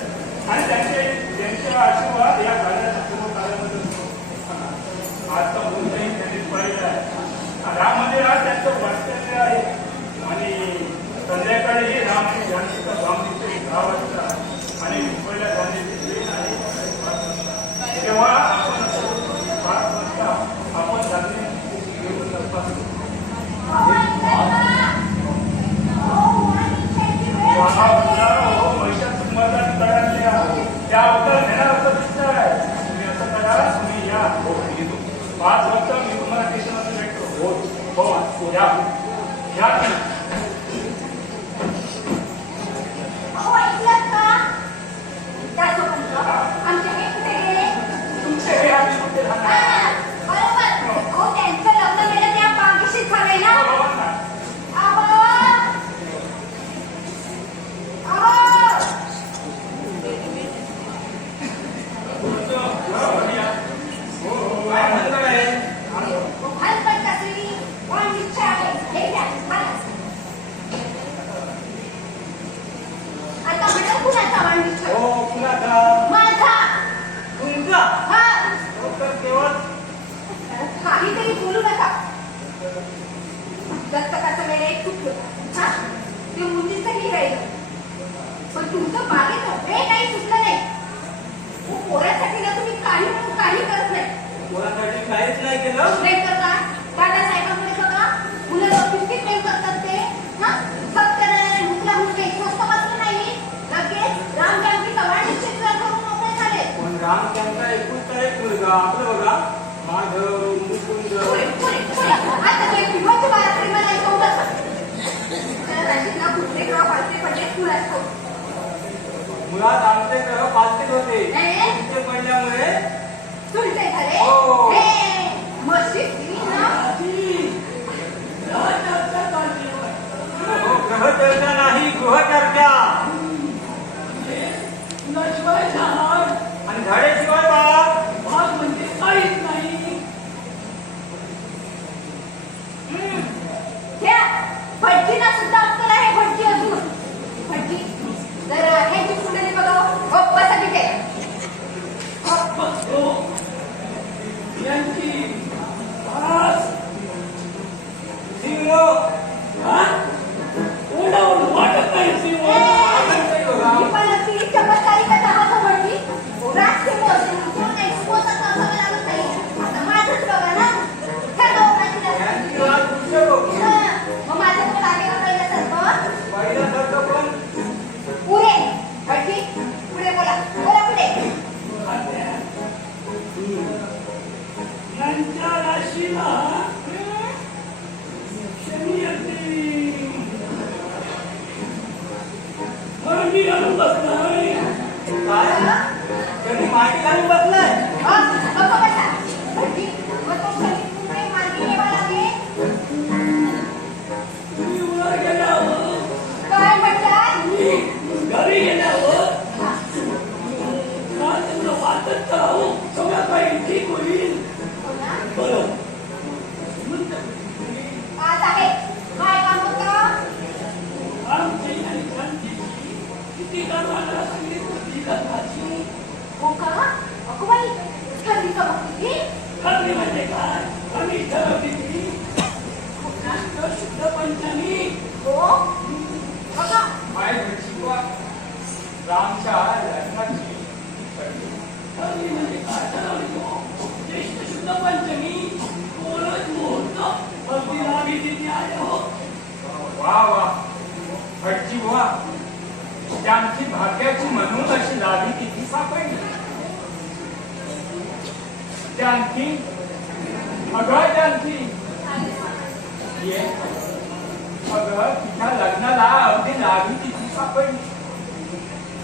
आणि त्यांचे आशीर्वाद या घराण्याच्या सर्व कार्यामध्ये असतो. आजचा बोलताही त्यांनीच पाहिला आहे. राम मंदिरात त्यांचं वास्तव्य आहे आणि संध्याकाळी राम आणि जानकीचा भावनिचे 10 वाजता आणि मुंबईला जाण्याची ट्रेन आहे 5 वाजता. तेव्हा आपण 5 वाजता आपण जाणे घेऊन तपासू. महिषासुर मर्दानी तळातल्या त्या अवतार घेणार असं दिसतंय. तुम्ही असं करा, तुम्ही या. 5 वाजता मी तुम्हाला स्टेशनमध्ये भेटतो. हो या तुम्ही. अहो, ऐकलंत का? दासोपंत, आमचे हे कुठे गेले? तुमचे हे आम्ही कुठे राहणार? हा, बरोबर. अहो, त्यांचं लग्न गेलं त्या पाठीशीच झालंय ना? बरोबर ना? अहो! अहो! काय म्हणणार आहे? हलकट कसली? पण इच्छा आहे. हे घ्या, खाला. आता म्हणा कुणाचा वाढदिवस? हो कुणाचा? माझा. तुमचा? हा. हो तर केवळ काहीतरी बोलू नका. दत्तकाचं वेळ एक चुकलं. हा? ते मुलीचंही राहिलं. पण तुमचं बागेत हे काही सुचलं नाही. हो, पोरासाठी ना तुम्ही काही म्हणून काही करत नाही. कोणासाठी काहीच नाही केलं. प्रेम करता दादासाहेबांकडे बघा. मुलं किती प्रेम करतात ते. हा? सत्यनारायण भुकला म्हणून काही स्वस्त बसलं नाही. लगेच राम जानकी सवार निश्चित करून मोकळे झाले. पण राम त्यांचा एकुलता एक मुलगा. आपलं बघा माधव मुकुंद. पुढे, पुढे, पुढे. आता ते विभक्त बारा प्रेमाला ऐकवू नका. तर राशीत ना कुठले ग्रह पालते पडले कुणाच ठाऊक. मुळात आमचे ग्रह पालतीत होते. हे? तुमचे पडल्यामुळे चुलते झाले. हो. हे, मस्जिद दिली ना. हो, ग्रहचर्चा नाही गृहचर्चा. आणि झाडेशिवाय बाग म्हणजे काहीच नाही. घ्या. भटजीला सुद्धा अक्कल आहे. भटजी अजून. भटजी, जरा ह्याची कुंडली बघा. हो, बसा तिथे. यांची आस सिंह ओढावून वाटत नाही सिंह. ही पण अगदी चमत्कारिक कथा हा भटजी. राजसिंह असून एक्सपोचा असावं लागत नाही. आता माझंच बघा ना. त्या दोघांची यांची लग्न. राज दृश्य बघ. मग माझं पण लागेल पहिल्यासारखं. पहिल्यासारखं पण पुढे. भटजी, पुढे बोला. बोला पुढे. यांच्या राशीला शनी अगदी मांडी घालून बसलाय. काय त्यांनी माहिती घालून बसलाय. हा, नको बसा. भटजी, मग तो शनी पुढे मार्गी नेवा लागेल. तुम्ही वर गेल्यावर काय म्हटलं? मी घरी गेल्यावर तेवढं वाटत राहू सगळं काही ठीक होईल. बरं आज आहे. काय काम होतं? आमची आणि शांतीची किती कामाला सांगितलं होती लग्नाची. हो का? अगं बाई, ठरली का मग तुझी? ठरली म्हणजे काय? आम्ही ठरवली ती शुद्ध पंचमी. हो? बघा. काय शिकवा रामच्या लग्नाची ठरली म्हणजे काय ठरवली हो? ज्येष्ठ शुद्ध पंचमी कोणच मुहूर्त अगदी रागी तिथे आले हो. वा वा भटजी वा. त्यांची भाग्याची म्हणून अशी लावी किती सापडली. जानकी, अगं जानकी, ये. अगं तिच्या लग्नाला अगदी लावी किती सापडली.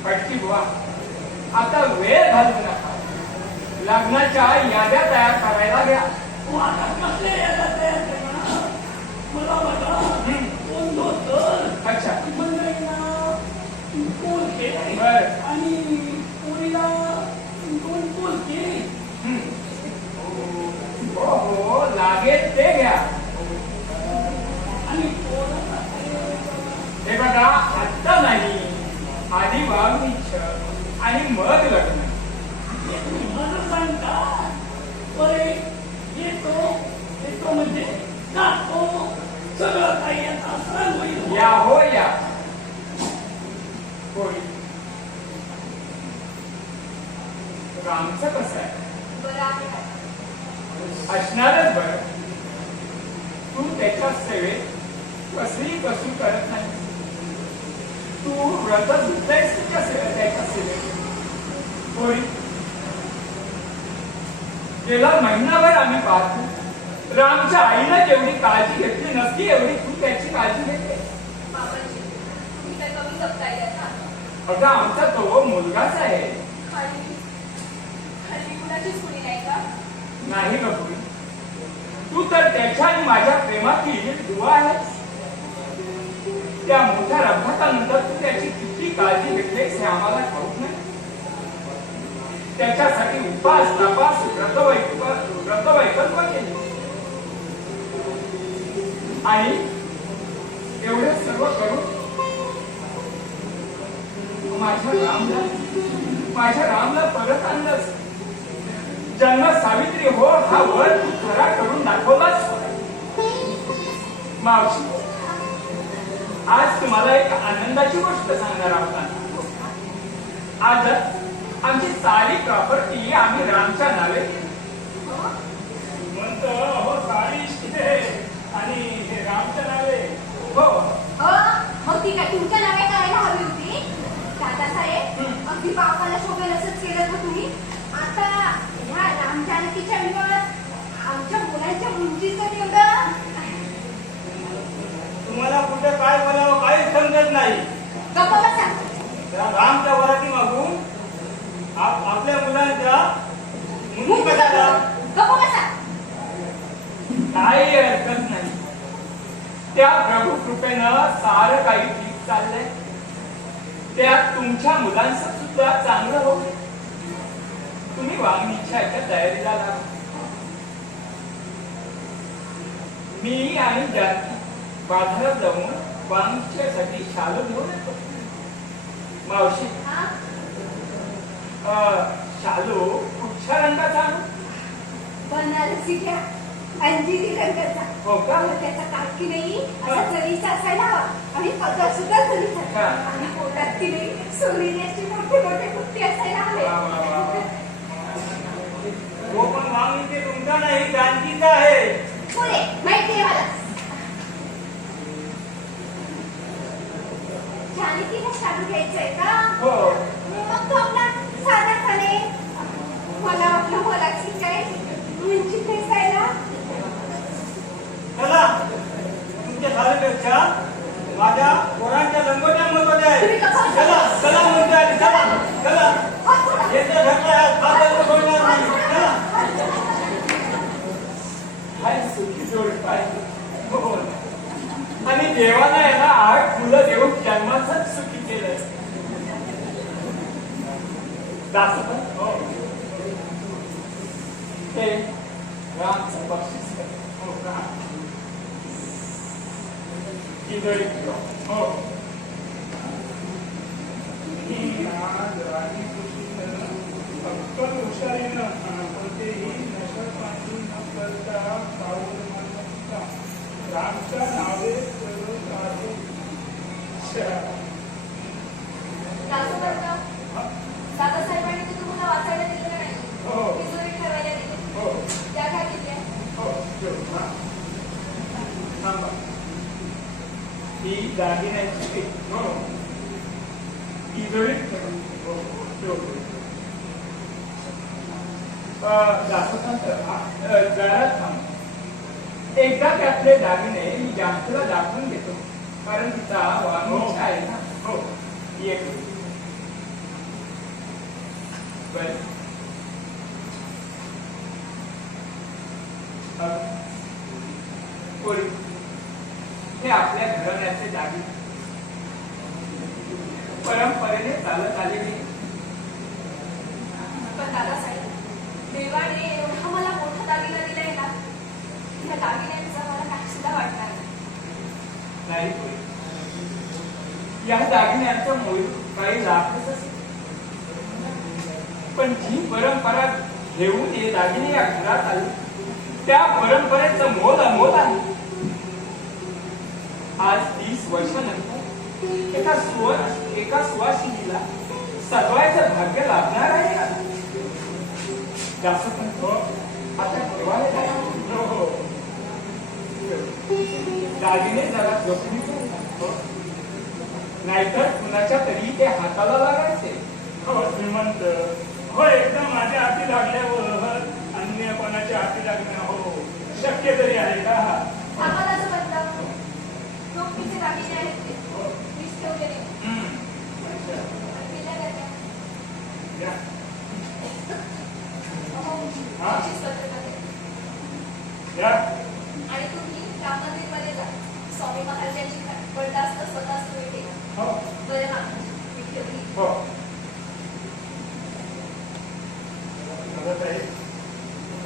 भटजी बुवा, आता वेळ घालवू नका. लग्नाच्या याद्या तयार करायला घ्या. वाटा कसले याला तयार करणार? मला बघा कोण आत्ता नाही, आधी वागणीच आणि मग लग्न. मला सांगता बरे येतो म्हणजे जातो सगळं काही आता सांग होईल. या हो या. होय. रामचं कसं आहे? बरं आहे का? असणारच बरं. तू त्याच्या सेवेत कसली कसूर करत नाही. तू व्रत धुतलंयस त्याच्या सेवेत. होय. गेला महिनाभर आम्ही पाहतो. रामच्या आईनं जेवढी काळजी घेतली नसती एवढी तू त्याची काळजी घेते. बाबांची तुम्ही काय कमी जपताय का? अगं आमचा तो मुलगाच आहे. खाली कुणाचीच कुणी नाही का? नाही ग पुरी. तू तर त्याच्या आणि माझ्या प्रेमातील दुवा आहेस. त्या मोठ्या अपघातानंतर तू त्याची किती काळजी घेतलीस हे आम्हाला ठाऊक नाही. त्याच्यासाठी उपास तपास व्रतवैकल्प केले आणि एवढे सर्व करून माझ्या रामला परत आणलंस. जन्म सावित्री हो हा वर तू खरा करून दाखवलास. मावशी, आज तुम्हाला एक आनंदाची गोष्ट सांगणार आहोत. आज आमची सारी प्रॉपर्टी आम्ही रामच्या नावे श्रीमंत हो सारी शिदे आणि हे रामच्या नावे. हो. मग ती काय तुमच्या नावे करायला हवी होती? दादासाहेब, अगदी बापाला शोभेल असंच केलं का तुम्ही? आता ह्या रामजानकीच्या विरोधात आमच्या मुलांच्या उंचीचं तेवढं. तुम्हाला कुठे काय बोलावं काही समजत नाही. गप्प बसा. त्या रामच्या वराती मागून आपल्या मुलांच्या मुली कशाला? गप्प बसा. काही हरकत नाही. त्या प्रभू कृपेनं सारं काही ठीक चाललंय. त्यात तुमच्या मुलांचं सुद्धा चांगलं होईल. तुम्ही वागणीच्या तयारीला लागा. मी आणि जानकी बाजारात जाऊन वागणीच्यासाठी शालू घेऊन येतो. मावशी, हा? शालू कुठच्या रंगाचा आणू? बनारसी घ्या. अंजिरी रंगाचा. हो का? त्याचा काठी नाही असा जरीचा असायला हवा आणि पदर सुद्धा जरीचा. हा. आणि पोटात की नाही सोनेची मोठे मोठे कुट्टी असायला हवे. वा, वा, वा, वा. हो पण मागणी ते तुमचा नाही जानकीचा आहे. पुढे माहिती आहे मला. जानकीला शालू घ्यायचंय का? हो. मग तो आपला साधापणे मला वाटलं बोलायची काय उंची दिसायला. चला तुमच्या सारेपेक्षा माझ्या पोरांच्या लंगोट्या महत्वाच्या आहेत. चला चला म्हणते आधी चला चला. येत्या ढकला खात्याला सोडणार नाही. चला. हाय सुखी जोड पाहिजे. हो. आणि देवाला याला 8 मुलं देऊन जन्माचंच सुखी केलं. दासपण हो हे रामचं बक्षीस कर. हो का? ही जोडी हो. ही आज राणी कृष्ण अक्कल हुशारीनं कोणतेही नशरपाणी न करता पाऊल मानता रामच्या नावे करत आहे. दादासाहेबांनी ते तुम्हाला वाचायला दिलं नाही. हो. तिजोरीत ठेवायला दिली. हो त्या काय केल्या? हो ठेव. हा. थांबा. ही दागिन्याची पीठ. हो ही जोडीत हो ठेव. दासोपंत जरा थांब. एकदा त्यातले दागिने मी जानकीला दाखवून घेतो. कारण तिचा वागणूक आहे ना. हो एक बर. हे आपल्या घराण्याचे दागिने परंपरेने चालत आलेले. पण दादासाहेब, देवाने एवढा मला मोठा दागिना दिलाय ना, त्या दागिन्यांचा मला काही सुद्धा वाटणार नाही. नाही होय. या दागिन्यांचं मोल काही लाखच असेल. पण जी परंपरा घेऊन हे दागिने या घरात आले, त्या परंपरेचं मोल अमोल आहे. आज 30 वर्षानंतर एका सुवासिनीला सजवायचं भाग्य लाभणार आहे का? जास्त पण आता ठेवायला काय? दागिने जरा जपून ठेवा. नाहीतर कुणाच्या तरी ते हाताला लागायचे. हो श्रीमंत, हो एकदा माझ्या हाती लागल्यावर अन्य कोणाच्या हाती लागणं हो शक्य तरी आहे का? आम्हाला असं म्हणतात लोकमीचे दागिने आहेत ते मीच ठेवलेले. दिल्या का त्या? या. अहो, तुमचीच पद्धत आहे. या. आणि तुम्ही राम मंदिरमध्ये जा. स्वामी महाराजांची बरदास्त स्वतः भेटे. हो. बरं ना, मी ठेवली. हो. आहे.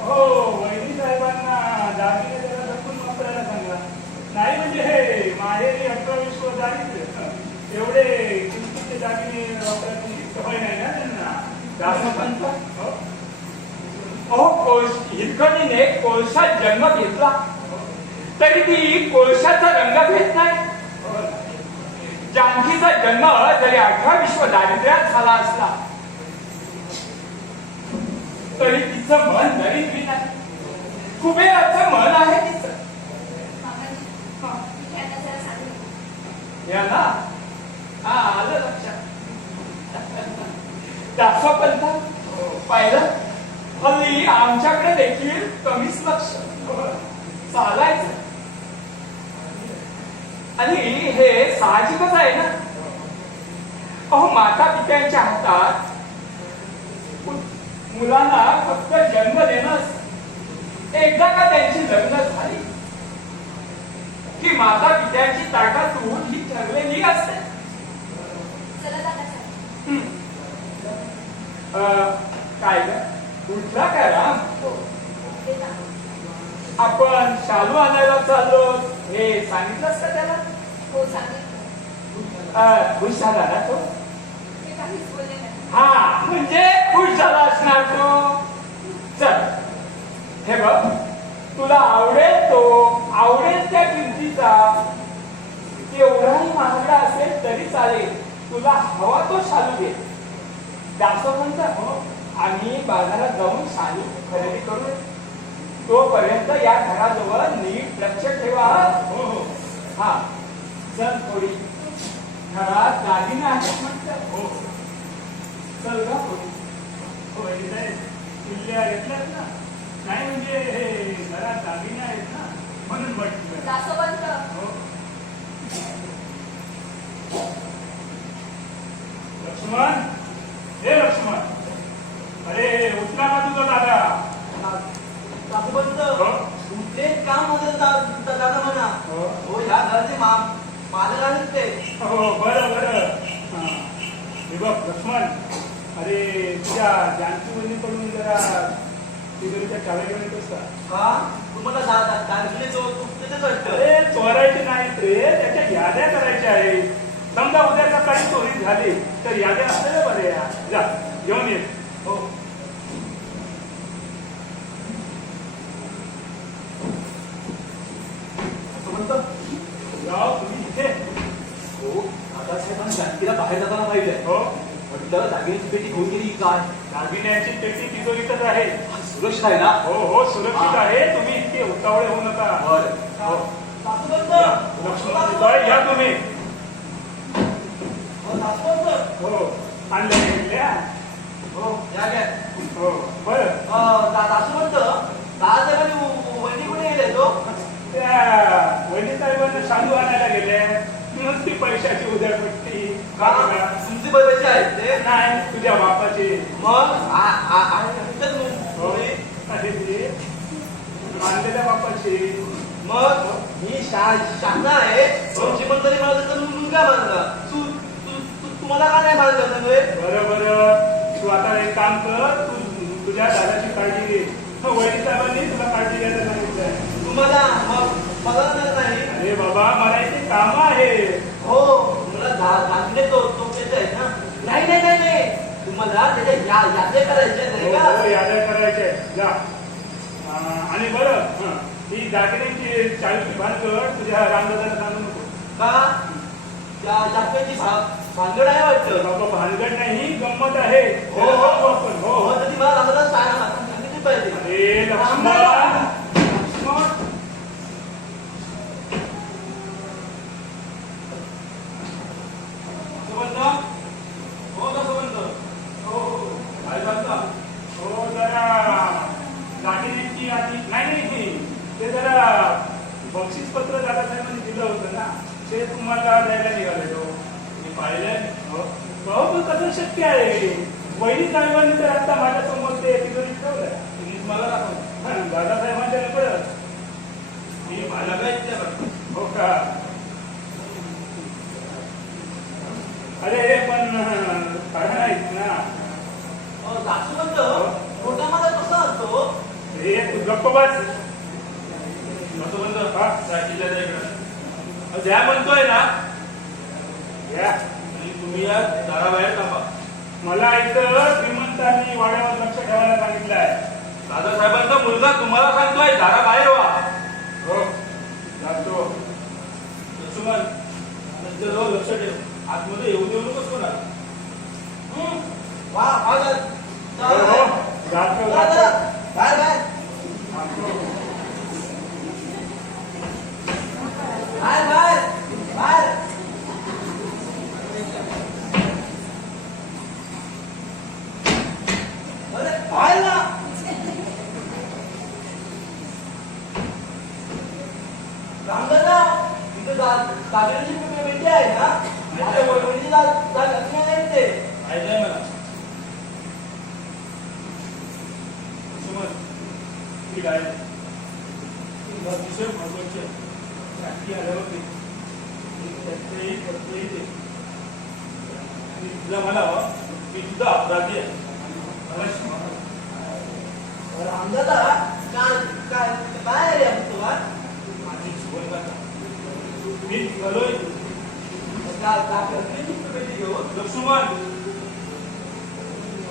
हो वहिनी साहेबांना दागिने जरा जपून वापरायला सांगा. नाही म्हणजे हे माहेरी 18-20 दागिने एवढे किमतीचे दागिने वापरायची सवय नाही ना त्यांना. दासोपंत, हो. अहो हिरकणीने कोळशात जन्म घेतला तरी ती कोळशाचा रंग घेत नाही. हो. जानकीचा जन्म जरी 18-20 दारिद्र्यात झाला असला तरी तिचं मन दरिद्री नाही. कुबेराचं मन आहे तिचं. मामाजी, मी त्यांना जरा सांगितलं. या ना, हा आलं लक्षात. दासोपंत, पाहिलं हल्ली आमच्याकडे देखील कमीच लक्ष चालायचं. आणि हे साहजिकच आहे ना. अहो माता पित्यांच्या हातात मुलांना फक्त जन्म देणं असतं. एकदा का त्यांची लग्न झाली की माता पित्यांची ताटातूट ही ठरलेली असते. चला दादा साहेब. काय ग उठला का राम? हो, ते जा. आपण शालू आणायला चाललो हे सांगितलंस का त्याला? हो, सांगितलं. खुश झाला ना तो? मी काहीच बोलले नाही. हा म्हणजे खुश झाला असणार तो. चल हे बघ, तुला आवडेल तो आवडेल त्या किमतीचा एवढाही महागडा असेल तरी चालेल. तुला हवा तो शालू घे. दासोपंत, आम्ही बाजारात जाऊन शालू खरेदी करू. तोपर्यंत या घराजवळ नीट लक्ष ठेवा. हो. हो. हा चल थोडी घरात दागिने आहेत म्हटलं. हो. चल ग थोडी. हो वहिनी साहेब, किल्ल्या घेतल्यात ना? नाही म्हणजे हे घरात दागिने आहेत ना म्हणून म्हटलं. दासोपंत, हो. लक्ष्मण, हे लक्ष्मण, अरे उठला का तुझा दादा? दासोपंत, हो. कुठले काम होतं दादा म्हणा. हो. हो ह्या घराचे मालक आहेत ते. हो बरं बरं. हा. हे बघ लक्ष्मण, अरे तुझ्या जानकी बहिणीकडून जरा तिजोरीच्या चाव्या घेऊन येतोस का? का तुम्हाला दागिने तुमच्याच वाटतं? अरे चोरायचे नाहीत रे, त्याच्या याद्या करायच्या आहेत. समजा उद्या सकाळी चोरी झाली तर याद्या असलेल्या बऱ्या. जा घेऊन ये. हो. जाओ तुम्ही इथे. हो दादासाहेबांनी जानकीला बाहेर जाताना पाहिजे. हो. म्हटलं दागिन्याची पेटी घेऊन गेली काय? दागिन्याची पेटी तिजोरीतच आहे. सुरक्षित आहे ना? हो हो सुरक्षित आहे. तुम्ही इतके उतावळे होऊ नका. बरं. हो. दासोपंत, लक्ष्मण येतोय, या तुम्ही. हो, दासोपंत. हो आणल्या घेतल्या. हो या घ्या. हो बरं. दासोपंत, दादासाहेबांनी वहिनी कुठे गेले तो? त्या वहिनी साहेबांना शालू आणायला गेले. नुसती पैशाची उधळपट्टी. का? तुमचे पैसे आहेत ते? नाही तुझ्या बापाचे. मग हो अरे ते मानलेल्या बापाचे. मग मी शांत आहे. श्रीमंत तरी मला तर मुलगा मानला. तुम्हाला का नाही मानलं सगळे? बरं बरं, तू आता एक काम कर, तू तुझ्या दादाची काळजी घे. वहिनी साहेबांनी तुला काळजी घ्यायला सांगितलंय. तुम्हाला मला नाही. अरे बाबा मला इथे काम आहे. हो मला धान्य तो केलं आहे ना. नाही नाही नाही नाही तुम्हाला त्याच्या याद्या करायच्या नाही हो, का? हो, याद्या करायच्या आहेत. जा. आणि बरं ही दागिन्यांची 40 भानगड तुझ्या रामदादाला सांगू नको. का त्या जागेची भानगड आहे वाटतं. बाबा भानगड नाही, गंमत आहे. हो त्याला हो सांगू आपण. हो हो तर ती मला रामदादा सांगितली पाहिजे. अरे लक्ष्मण लक्ष्मण दसवंत हो दसवंत हो हो काय सांगता हो जरा दागिन्यांची आणि नाही ते जरा बक्षीस पत्र दादासाहेबांनी दिलं होतं ना, ते तुम्हाला द्यायला निघालेलो. मी पाहिलंय हो पण कसं शक्य आहे? वहिनी साहेबांनी तर आता माझ्यासमोर ते तिजोरीत ठेवलंय. तुम्हीच मला दाखव. दादासाहेबांच्या नकळत. मी पाहिला काय त्याच्याकडे हो का? अरे हे पण कारण आहेत ना. जास्वंत मोठा मला कसा असतो? हे तू गप्प बस. दसवंत साठीच्या इकडे ज्या म्हणतोय ना या आणि तुम्ही या दाराबाहेर थांबा. मला इथं श्रीमंतांनी वाड्यावर लक्ष ठेवायला सांगितलं आहे. दादासाहेबांचा मुलगा तुम्हाला सांगतोय दाराबाहेर व्हा. हो जातो. लक्ष्मण त्यांच्याजवळ लक्ष ठेव. आतमध्ये येऊ देऊ नकोस कोणाला. वा हो हो जातो जातो. बाय बाय जातो. Bye bye bye. अरे बाय ना. रामदादा तिथं दागिन्याची पेटी आहे ना. माझ्या वडिलांची दागिने नाही ते. ऐकाय मला लक्ष्मण ठीक आहे. अतिशय महत्वाचे साठी आल्यावर ते त्याचंही खर्चही ते आणि तुला मला मी सुद्धा अपराधी आहे. मला क्षमा कर. रामदादा काय काय काय रे तुला? माझी जीवन कथा मी निघालोय. दागिन्याची पेटी घेऊन लक्ष्मण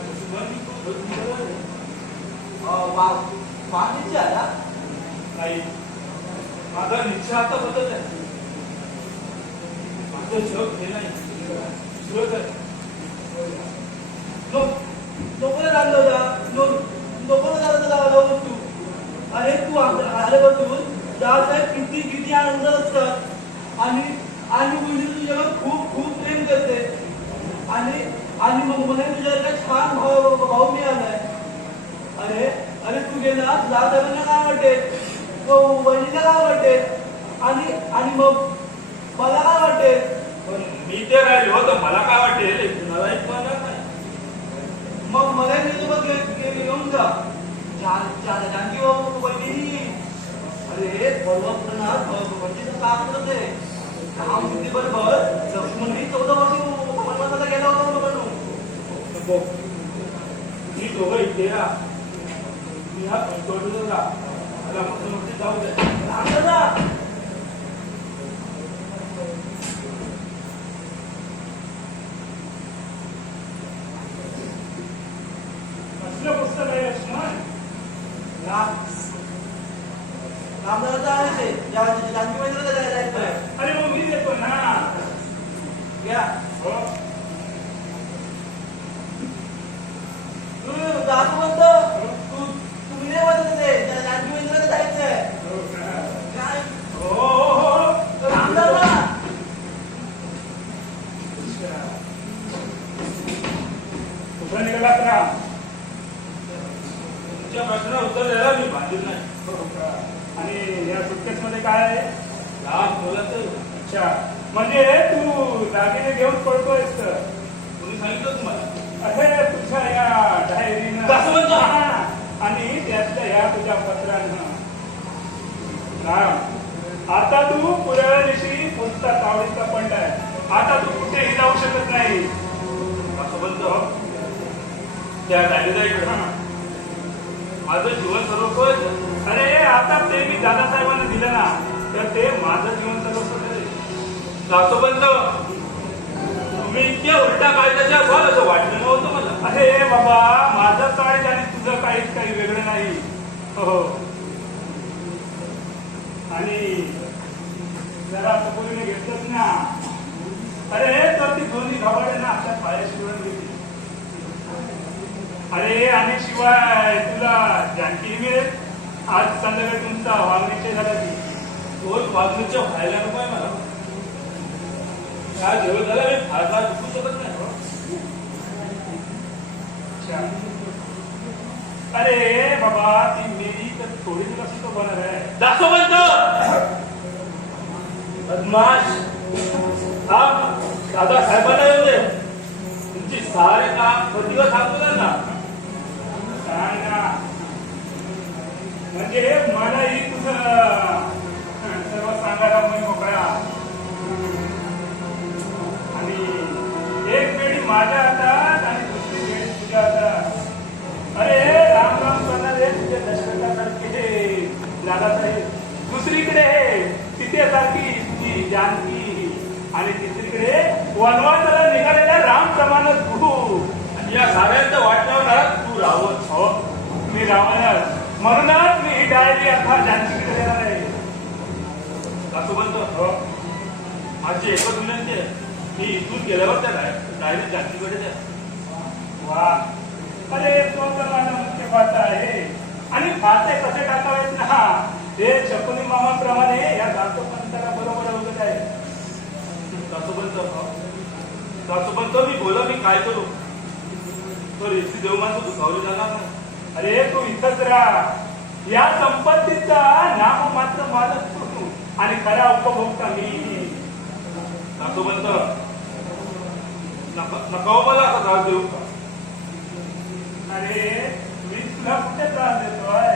लक्ष्मण मी खूप निघालोय. वाणीची आहे ना. नाही माझा निश्चय आता बदल आहे. माझं जग हे नाही दुसरंच आहे. नको रामदादा नको दादा तू. अरे तू आल्यापासून दादासाहेब किती किती आनंद असतात आणि आणि मुली तुझ्यावर खूप खूप प्रेम करते आणि आणि मग मला तुझ्याकडे छान भाव मिळालाय. अरे अरे तू गेला दादासाहेबांना काय वाटेल? वहिनीला काय वाटेल? आणि आणि मग मला काय वाटेल? पण मी ते राहिलो तर मला काय वाटेल कुणालाही कळणार नाही. मग मला घेऊन जा जानकी वहिनी. अरे वंचित काम करत आहे. काम बरोबर लक्ष्मणही 14 वर्ष वनवासाला गेला होता म्हणून. मी दोघं इथे या. मी हा पंचवटीला जा. मला मस्त जाऊ दे. रामदादा कसलं पुस्तक आहे लक्ष्मण? रामदादा आहे ते जानकी वहिनीला जायचं. अरे मग मी देतो ना. घ्या. हो दासवंत तुम्ही नाही म्हणत ते जानकी वहिनीला जायचंय. हो का? काय हो हो हो रामदादा कुठं निघालात राम? तुमच्या प्रश्नाला उत्तर द्यायला मी बांधील नाही. हो का? आणि या सुटकेस मध्ये काय आहे? लहान मुलाचं अच्छा म्हणजे तू दागिने घेऊन पडतोयस तर. कोणी सांगितलं तुम्हाला? अरे तुझ्या या डायरीनं दासवंत! हा, आणि त्यातल्या या तुझ्या पत्रांना राम आता तू पुऱ्या दिवशी पुसता तावडीचा पंडाय. आता तू कुठेही जाऊ शकत नाही. दासवंत त्या डायरीला हा. माझं जीवन सर्वस्व आहे. अरे आता ते मी दादासाहेबांना दिलं ना तर ते माझं जीवन सर्वस्व ठरेल. दासोबंद तुम्ही इतक्या उलटा कायद्याच्या व्हाल असं वाटलं नव्हतं मला. अरे बाबा, माझं काळज आणि तुझं काळीच काही वेगळं नाही. हो, आणि जरा चकोरीने घेतलंच ना, अरे तर ती दोन्ही घाबरले ना अशा पायाशी वळून गेली. अरे आणि शिवाय तुला जानकी मिळेल आज संध्याकाळी तुमचा वागणीचे झाला ती. तोच वागणीच्या व्हायला नको आहे मला. काय जेवण झालं मी फार फार दुखू शकत नाही. अच्छा. अरे बाबा, ती मेरी तर थोडी तुला सुद्धा होणार आहे. दासोबंद बदमाश, आप दादा साहेबांना येऊ दे. तुमची सारे काम प्रतिभा सांगतो त्यांना. सांग ना, म्हणजे मलाही तुझं सर्व सांगायला मी मोकळा. आणि एक वेळी माझ्या हातात आणि दुसरी वेळी तुझ्या हातात. अरे राम राम करणारे तुझ्या दशरथासारखे दादासाहेब, दुसरीकडे सीतेसारखी तुझी जानकी, आणि तिसरीकडे वनवासाला निघालेल्या राम समान तू. आणि या साऱ्यांचं वाट लावणार तू रावण. हो, मी रावणच. म्हणूनच मी ही डायरी अख्खा जानकीकडे देणार आहे. दासोबंद हो, माझी एकच विनंती आहे की इथून गेल्यावर त्या डायरेक्ट जानकीकडे द्या. वा, अरे तो तर माझा मुख्य पात्र आहे. आणि फासे कसे टाकावेत ना, हे शकुनी मामाप्रमाणे या दासोपंताला बरोबर अवगत आहे. दासोबंद मी बोला मी काय करू. तर इथली देव माणसं दुखावली जाणार नाही. अरे तू इथंच राहा. या संपत्तीचा नाम मात्र मालक तू आणि खरा उपभोक्ता मी. दासोबंद नका हो मला असा त्रास देऊ. अरे मी तुला कुठे त्रास देतोय.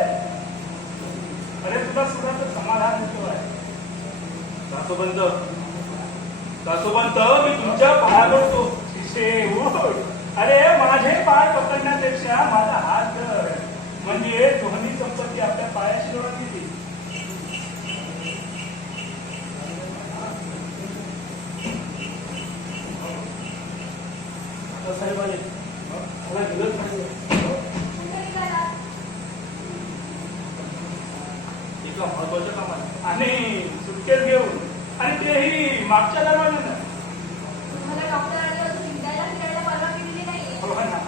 अरे तुला सुद्धा तर समाधान देतोय. दासोबंद मी तुमच्या पाया पडतो. शिशे उठ. अरे माझे पाय पकडण्यापेक्षा माझा हात धर, म्हणजे दोन्ही संपत्ती आपल्या पायाशी जोडून गेली. साहेब आले मला गेलंच नाही. एका महत्वाच्या कामात आणि सुटकेस घेऊन, आणि तेही मागच्या दरवाजानं. तुम्हाला डॉक्टर आणि अजून हिंडायला फिरायला परवानगी दिली नाहीये. हो ना.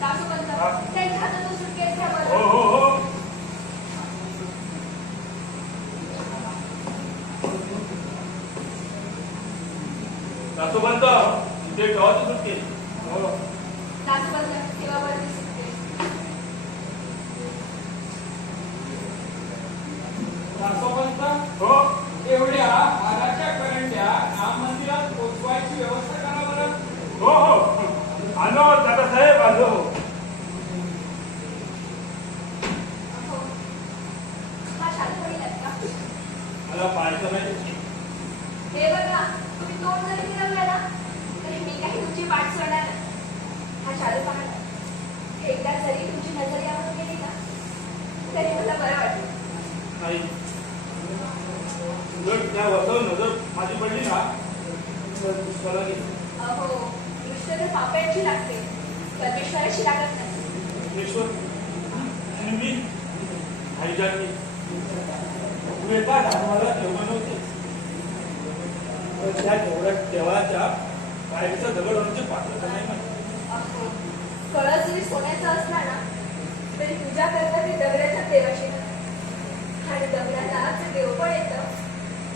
दासोबंद, हा. त्यांच्या हातातून सुटकेस घ्या हो बरं. हो हो. दासोबंद ते गावाची सुटके. हो. दासोबंद, ठेवा बरं ती सुटकेस. दासोबंद, हो. एवढ्या हाराच्या करंड्या राम मंदिरात पोचवायची व्यवस्था करा बरं. हो हो, आलो दादासाहेब, आलो. हो. हा शालू पडील का? मला पाहायचं नाही. हे बघा, तुम्ही तोंड जरी फिरवलं ना तरी मी काही तुमची पाठ सोडणार नाही. हा शालू पाहणार. एकदा जरी तुमची नजर यावर गेली ना तरी मला बरं वाटतं. नाही उलट त्या वसावर नजर माझी पडली ना तर दुष्काळा गेली. अहो, दृष्ट तर पाप्याची लागते, परमेश्वराची लागत नाही. परमेश्वर आणि मी भाईजानी तू एका धर्माला तेव्हा नव्हते. तर त्या देवळाच्या पायरीचा दगड होण्याची पात्रता नाही माझी. अहो, कळस जरी सोन्याचा असला ना तरी पूजा करता ते दगडाच्या देवाशी नाही. आणि दगडाला जे देव पण येतं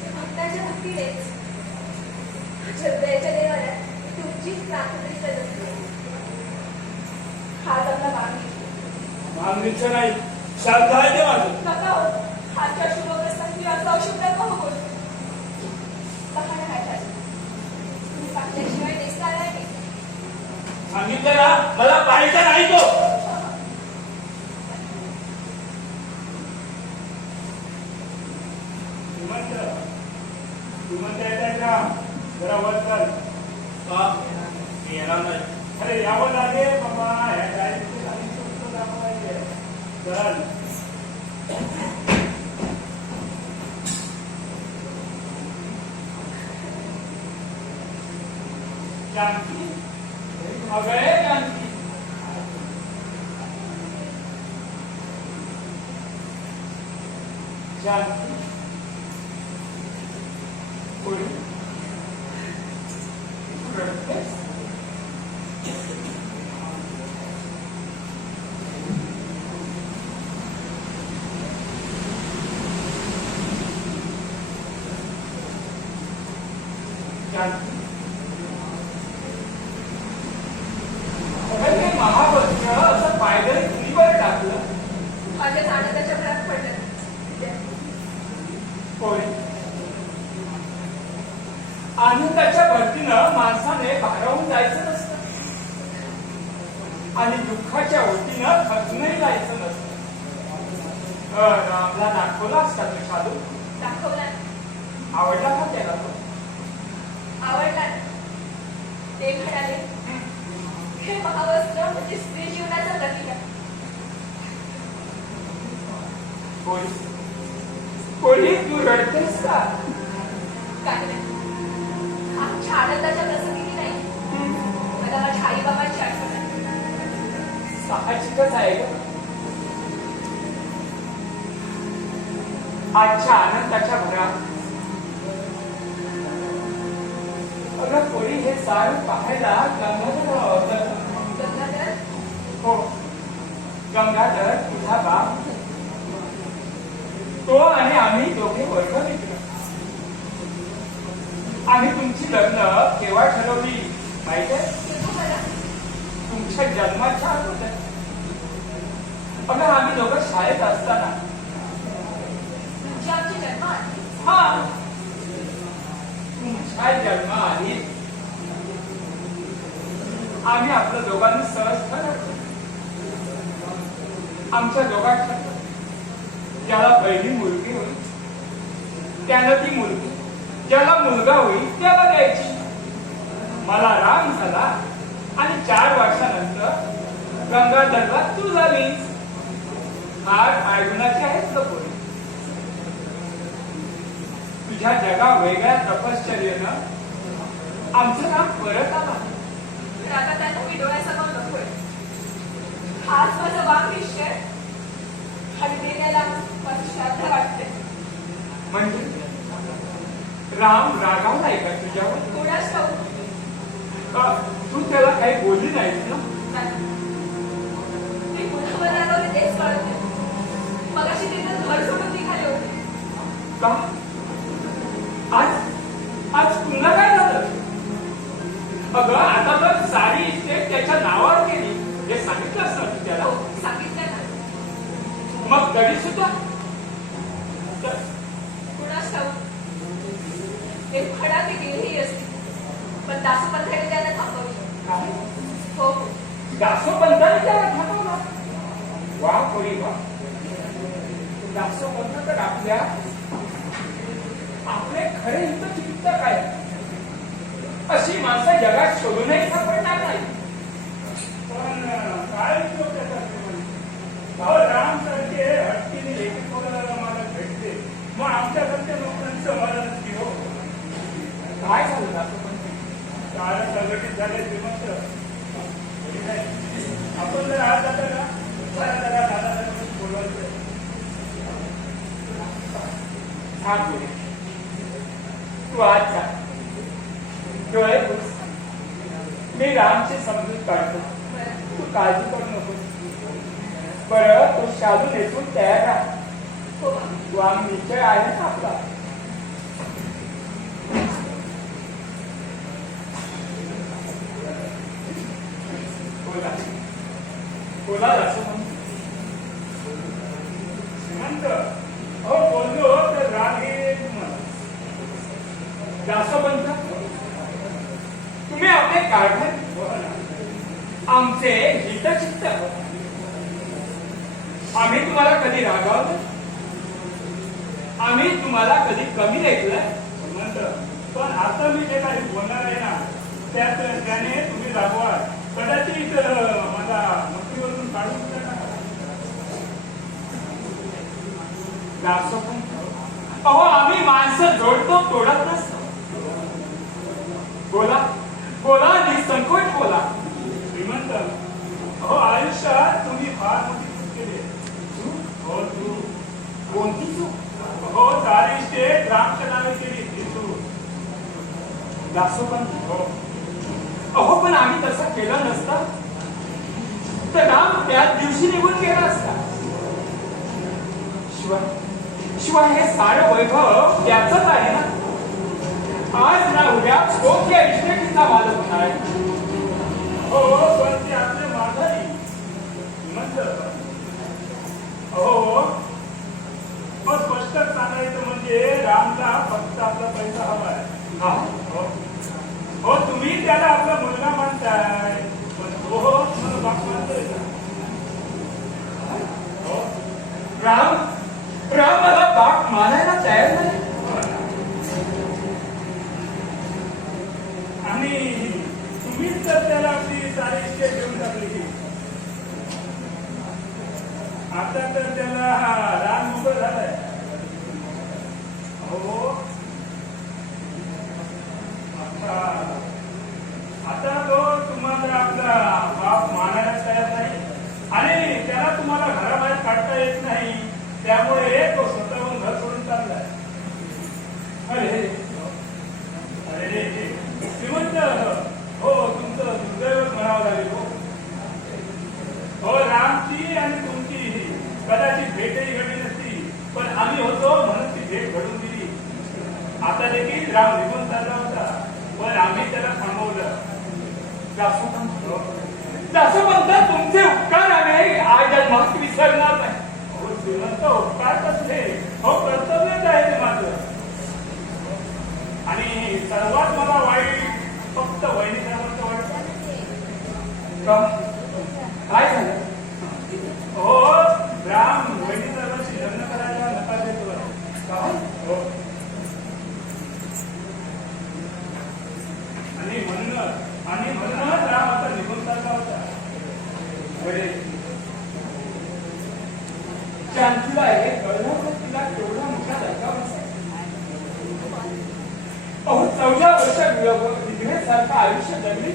ते भक्ताच्या भक्तीनेच. हृदयाच्या देवाला तुमचीच प्रार्थना असते. हाच आपला मागणी. मागणीच नाही श्राद्ध आहे ते माझं. नका हो, हातच्या शुभ प्रसंगी असं अशुभ नका हो बोलू. बघा ना काय तुम्ही पाहिल्याशिवाय दिसणार नाही. सांगितलं ना मला पाहायचा नाही तो. श्रीमंत येत का? जरा वर चल. का मी येणार नाही. अरे यावं लागेल बाबा, ह्या डायरीची खाली सुस्त दाखवायची. चल. जानकी अगं जानकी जानकी कोणी रडतेस? जानकी अगं ते महावस्त्र असं पायदळी कुणीवर टाकलं? माझ्याच आनंदाच्या भरात पडलं. होय आनंदाच्या भरतीनं माणसाने भारावून जायचं नसतं आणि दुःखाच्या ओटीनं खचूनही जायचं नसतं. रामला दाखवलास का तू शालू? दाखवला, आवडला का त्याला तो? आवडला. ते म्हणाले, हे महावस्त्र म्हणजे स्त्री जीवनाचा प्रतीक आहे. कोणी तू रडतेस का? काही नाही, आमच्या आनंदाच्या प्रसंगी नाही, मला माझ्या आई बाबांची आठवण आहे. साहजिकच आहे ग. आजच्या आनंदाच्या भरात अगं कोणी हे सारं पाहायला गंगाधर होतं. गंगाधर, हो गंगाधर तुझा बाप, तो आणि आम्ही दोघे वर्ग मित्र. आम्ही तुमची लग्न केव्हा ठरवली माहिती आहे? तेव्हा मला तुमच्या जन्माच्या अगोदर. अगं आम्ही दोघं शाळेत असताना. तुमची आमची जन्म आली. हा तुमच्या जन्माआधी आम्ही आपल्या दोघांनी सहज ठरवलं. आमच्या दोघांत ठरलं ज्याला पहिली मुलगी होईल त्याला ती मुलगी, ज्याला मुलगा होईल त्याला द्यायची. मला राम झाला आणि 4 वर्षानंतर गंगाधरला तू झालीस. आज आयगुणाची आहेच का पोरी? तुझ्या जगा वेगळ्या तपश्चर्येनं आमचं नाम परत आला. तर आता त्यांना मी डोळ्यासमोर नकोय. हाच माझा वाघ निश्चय आणि देण्याला माझी श्रद्धा वाटते. म्हणजे राम रागावलाय का तुझ्यावर? कोणाच ठाऊक तू त्याला काही बोलली नाहीस ना? नाही. मी पुन्हा रागावले तेच कळत नाही. मगाशी तिथं घर सोडून निघाले होते. का? आज पुन्हा काय झालं? अगं आता तर सारी इस्टेट त्याच्या नावावर केली हे सांगितलं असं तू त्याला? हो, सांगितलं ना. मग तरी सुद्धा कुणास ठाऊक एक फडा ती गेलीही असती, पण दासोपंताने त्याला थांबवलं. हो हो, दासोपंताने त्याला थांबवला. वा पोरी वा. दासोपंत तर आपले खरे हित चिंतक आहे. अशी माणसं जगात शोधूनही सापडणार नाही. पण काय उपयोग त्याचा? राम सारखे हट्टीने लेखी कोणाला मला भेटते, मग आमच्यासारख्या लोकांचं मला नक्की हो. काय झालं दासोपंत? सारं संघटित झाले श्रीमंत. आपण जर आज जाता ना जरा दादा बोलवायचं. छान बोल. तू आज जा डोळे पुस. मी रामची समजूत काढतो. बरं. तू काळजी करू नको. बरं तू शालू नेसून तयार राहा. हो तू आम्ही निश्चय आहे ना आपला? बोला बोला दासोपंत. श्रीमंत अहो बोललो तर राग येईल तुम्हाला. दासोपंत तुम्ही आपले कारभार आमचे हितचित्त. आम्ही तुम्हाला कधी रागावलं? आम्ही तुम्हाला कधी कमी लेखलं? श्रीमंत पण आता मी जे काही बोलणार आहे ना त्याने तुम्ही रागवा. कदाचित मला नोकरीवरून काढून टाका. दासोपंत अहो आम्ही माणसं जोडतो तोडत नसतो. बोला बोला संकोच बोला. श्रीमंत, अहो आयुष्यात तुम्ही फार मोठी चूक केली आहे. हो तू कोणती चूक? हो सारी स्टेट रामच्या नावे केली ती तू. दासोपंत, हो अहो पण आम्ही तसं केलं नसतं तर राम त्याच दिवशी निघून गेला असता. शिवाय शिवाय हे सारं वैभव त्याचंच आहे ना. आज ना उद्या तो त्या इष्टेटीचा मालक होणार आहे. हो पण ते आपले माघारी श्रीमंत. अहो मग स्पष्ट सांगायचं म्हणजे रामला फक्त आपला पैसा हवा आहे. हा, हो हो तुम्ही त्याला आपला मुलगा मानताय पण तो तुम्हाला बाप मानतोय का? हो राम राम मला बाप मानायला तयार नाही. आणि तुम्हीच तर त्याला आपली सारी इस्टेट देऊन टाकली. आता तर त्याला रान मोकळं झालाय. हो आता तो तुम्हाला आपला बाप मानायला तयार नाही आणि त्याला तुम्हाला घराबाहेर काढता येत नाही. त्यामुळे तो स्वतःहून घर सोडून चाललाय. अरे अरे श्रीमंत, हो तुमचं दुर्दैवच म्हणावं लागेल. हो रामची आणि तुमची कदाचित भेटही घडली नसती पण आम्ही होतो म्हणून ती भेट घडून दिली. आता देखील राम निघून चालला होता पण आम्ही त्याला थांबवलं. दासोपंत, तुमचे उपकार आम्ही आज जन्मात विसरणार नाही. हो श्रीमंत, उपकार कसले? हो कर्तव्यच आहे ते माझं. आणि सर्वात मला वाईट फक्त वहिनीसाहेबांचं वाटतं. काय झालं? हो राम वहिनीसाहेबांशी लग्न करायला नकार देतो आहे. काय? हो आणि म्हणूनच राम आता निघून चालला होता. शांतीला हे कळलं तर तिला केवढा मोठा धक्का बसला. अहो 14 वर्ष विधवेसारखं आयुष्य जगली.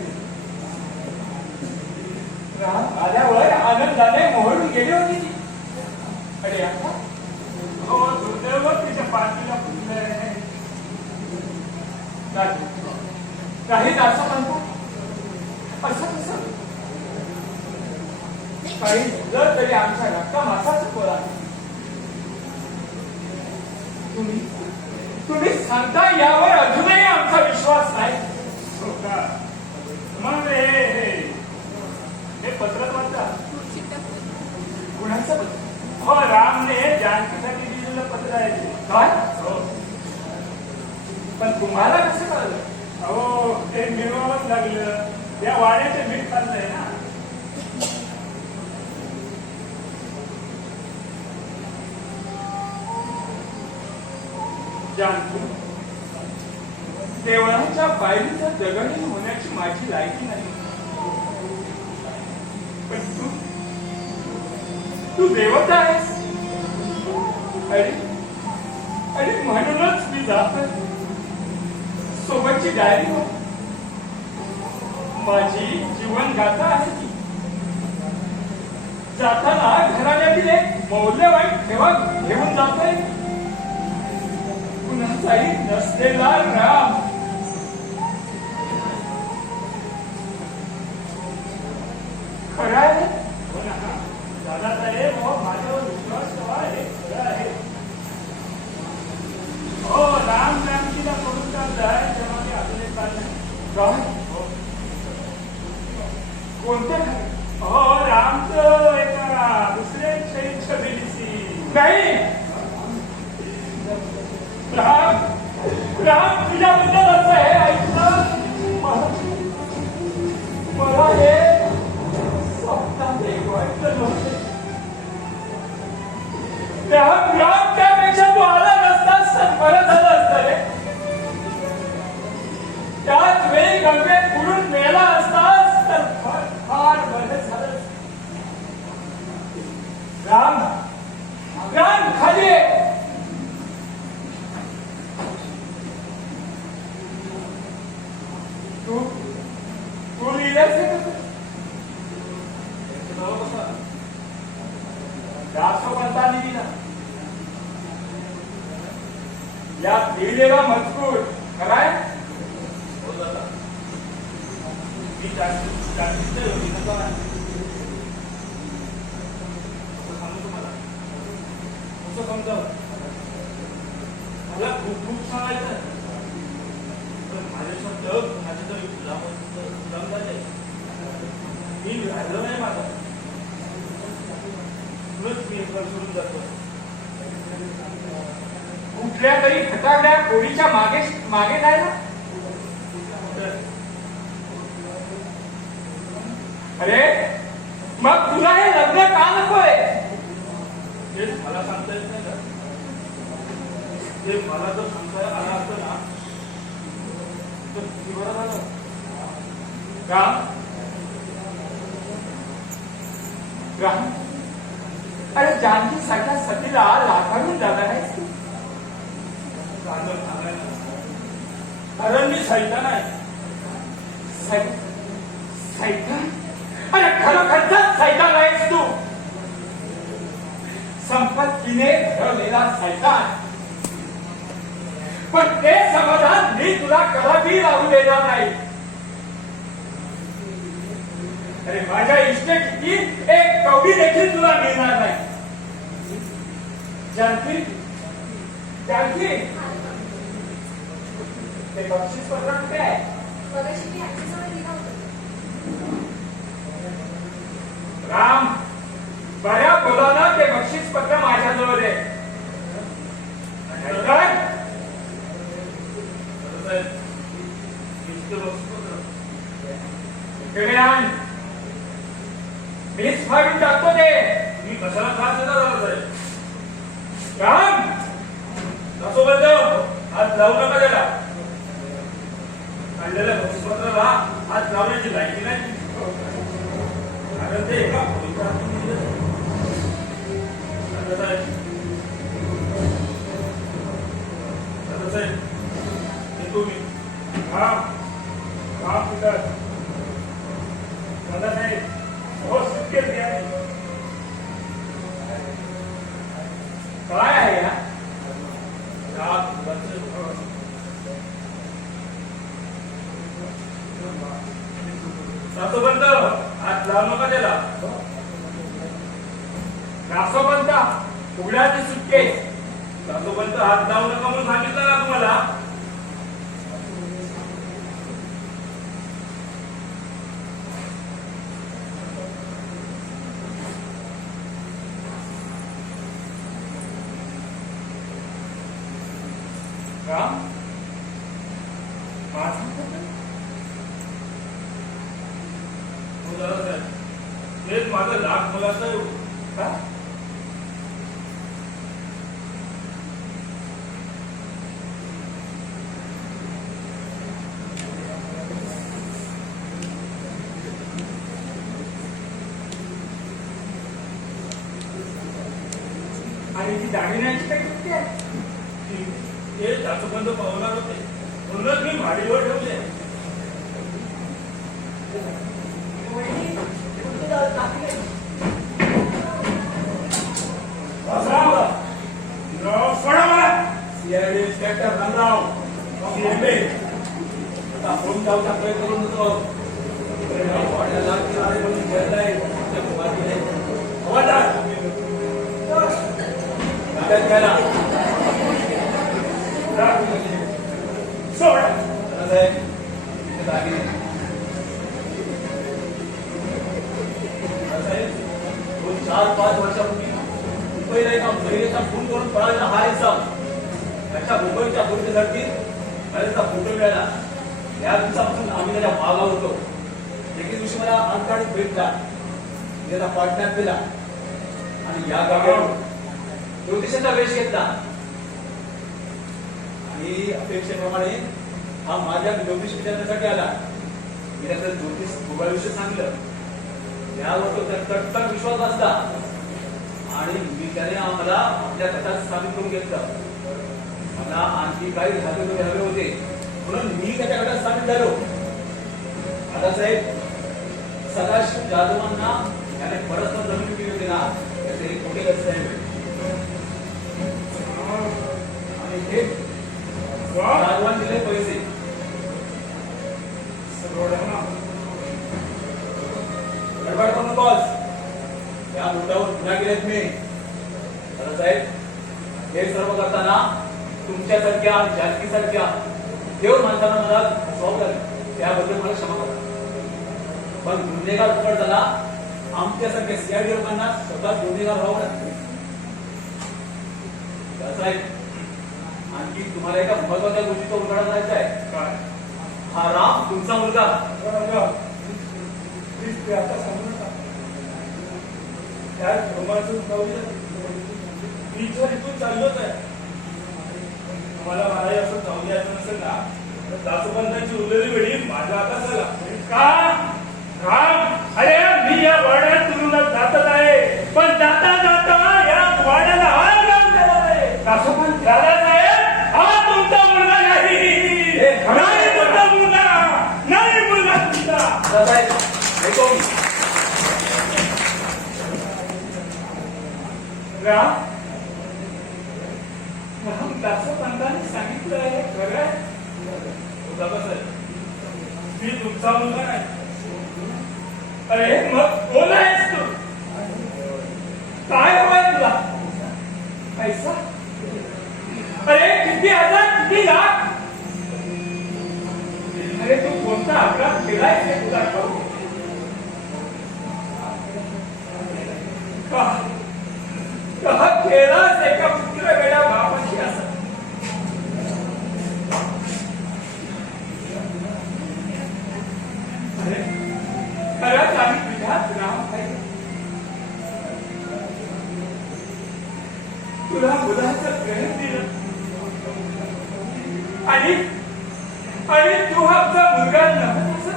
राम आल्यावर आनंदाने मोहरून गेली होती ती. अरे आता हो दुर्दैव तिच्या पाठीला फुटलंय. काही दासा म्हणतो असं कसं? काही जर तरी आमच्या रक्कम असाच बोला. तुम्ही सांगता यावर अजूनही आमचा विश्वास नाही. हो का? मग हे पत्र वाचा. कुणाचं? हो रामने जानकीसाठी दिलेलं पत्र आहे ते. काय? हो पण तुम्हाला कसं कळलं? अहो ते मिळवावंच लागलं. या वाड्याचे मीठ चाललंय ना. जानकी, देवळाच्या बायलीचं जगणी होण्याची माझी लायकी नाही. पण तू देवता आहेस. अरे म्हणूनच मी जात सोबतची डायरी हो. माझी जीवन गाथा आहे ती. जाताना घराण्यातील एक मौल्यवान ठेवा घेऊन जातोय. कुणाचाही नसलेला राम. खरं आहे. हो ना. दादासाहेब हो माझ्यावर विश्वास ठेवा. हे खरं आहे. हो राम जानकीला सोडून चाललाय तेव्हा मी अजून चाललंय. काय? कोणत्या? हो रामचं एका दुसऱ्या छबी दिसी. नाही. राम राम तुझ्याबद्दल असं आहे ऐकलं. मला हे स्वप्नात एक वाटलं नव्हतं. राम त्यापेक्षा तू आला नसतास तर बरं झालं असतं रे. त्याच वेळी गंगेत बुडून मेला असतास तर फार बरं झालं. राम राम खाली ये. तू लिहिलेला मजकूर खराय? हो दादा. मी जास्तीत योगिनाचा नाही. असं सांगू तुम्हाला. कसं समजावं? मला खूप खूप सांगायचं पण माझे शब्द कुणाचे तरी गुलाम झाले. मी राहिलो नाही माझा. तुलाच मी एकदा सोडून जातो. कुठल्या तरी फटाकड्या पोरीच्या मागे मागे जायला? अरे मग तुला हे लग्न का नकोय? तेच मला सांगता येत नाही का? ते मला जर सांगता आलं असतं ना तर किती बरं झालं. राम राम अरे जानकी सारख्या सतीला लाखाडून जाणार आहेस तू. कारण मी सैतान आहे. सैतान? अरे खरोखरचा सैतान आहेस तू. संपत्तीने भरवलेला सैतान. पण ते समाधान मी तुला कदापि लावू देणार नाही. अरे माझ्या इष्टेची एक कवडी देखील तुला मिळणार नाही. जानकी जानकी ते बक्षीस पत्र कुठे आहे? मगाशी मी आजीजवळ लिहिलं होतं. राम बऱ्या बोलानं ते बक्षीस पत्र माझ्याजवळ आहे. नाहीतर साहेब इतके बक्षीसपत्र इकडे आण. मीच फाडून टाकतो ते. मी कशाला त्रास देता झाला साहेब. राम दासोबंद हात लावू नका त्याला. काढलेल्या बक्षीसपत्राला हात लावण्याची लायकी नाही. कारण ते एका पवित्र हातून दिलेलं आहे. दादासाहेब दादासाहेब येतो मी. काम पितात दादासाहेब हो सुटकेच घ्या. काय आहे या? दासोबंद हात लावू नका त्याला. रासोबंता उघड्याची सुटकेस. दासोबंद हात लावू नका म्हणून सांगितलं ना तुम्हाला. राम माझा हो दादासाहेब तेच माझं लाख मुलाचं आहे. का? आणि ती दागिन्याची काही कृती आहे? ते दासोबंद पावणार होते म्हणूनच मी माडीवर ठेवले. सोडा मला. सीआयडी इन्स्पेक्टर रामराव सीएमए आता फोन जाऊचा प्रयत्न करून होतो. वाड्याला किनारे म्हणून गेलाय त्या मुलाने हवालदार ताब्यात घ्यायला. सोडा. दादासाहेब ते दागिने दादासाहेब 4-5 वर्षापूर्वी मुंबईला एका महिलेचा खून करून पळालेला हा इसम त्याच्या मुंबईच्या पोलीस धडकीत त्याचा फोटो मिळाला. या दिवसापासून आम्ही त्याच्या मागा होतो. एके दिवशी मला अंतराळीत भेटला. त्याला पाठण्यात दिला आणि या गावावर ज्योतिषाचा वेश घेतला आणि अपेक्षेप्रमाणे हा माझ्या ज्योतिष विचारण्यासाठी आला. मी त्याचा ज्योतिष भूगोलाविषयी सांगितलं. यावर तो तटतट विश्वास असला आणि मी त्याने आम्हाला आपल्या गटात स्थापित करून घेतलं. मला आणखी काही धागे हवे होते म्हणून मी त्याच्या गटात स्थापित झालो. दादासाहेब सदाशिव जाधवांना त्याने परस्पर जमीन विकली होती ना त्याचे एक मोठे व्यवसाय आणि हे वा. राघवान दिले पैसे. सगळं गडबड करू नकोस. या मुद्द्यावर गुन्हा केलेत मी. साहेब, हे सर्व करताना तुमच्यासारख्या जानकीसारख्या देव माणसांना मला फसवावं लागेल, त्याबद्दल मला क्षमा करा. पण गुन्हेगार पकडताना आमच्यासारख्या सीआयडी लोकांना स्वतः गुन्हेगार व्हावं लागतं. साहेब, आणखी तुम्हाला एका महत्वाच्या गोष्टीचा उलगडा करायचा आहे. काय हा राम तुमचा मुलगा. प्लीज ते आता सांगू नका. त्या धर्माचं जाऊया. मी जर इथून चाललोच आहे. मला महाराज असं जाऊन यायचं नसेल ना तर दासोपंतांची उरलेली वेळी माझ्या हातात झाला का राम. अरे मी या वाड्यात तुरुंगात जातच आहे, पण जाता जाता या वाड्याला आराम देणार आहे. दासोपंत दादासाहेब, हा तुमचा मुलगा नाही. नाही तुमचा मुलगा, नाही मुलगा तुमचा. साहेब, ऐकू मी. राम दासोपंतांनी सांगितलं आहे खरं आहे. दादासाहेब, मी तुमचा मुलगा नाही. अरे मग कोण आहेस तू? काय हवंय तुला? पैसा? अरे किती हजार, किती लाख? अरे तू कोणता अपराध केलायस हे तुला ठाऊक? का केलास एका पुत्र वेळा बापाशी असं? अरे खरंच आम्ही तुझ्यात राम आहे. तुला मुलाचं प्रेम दिलं आणि तू आमचा मुलगा नव्हता.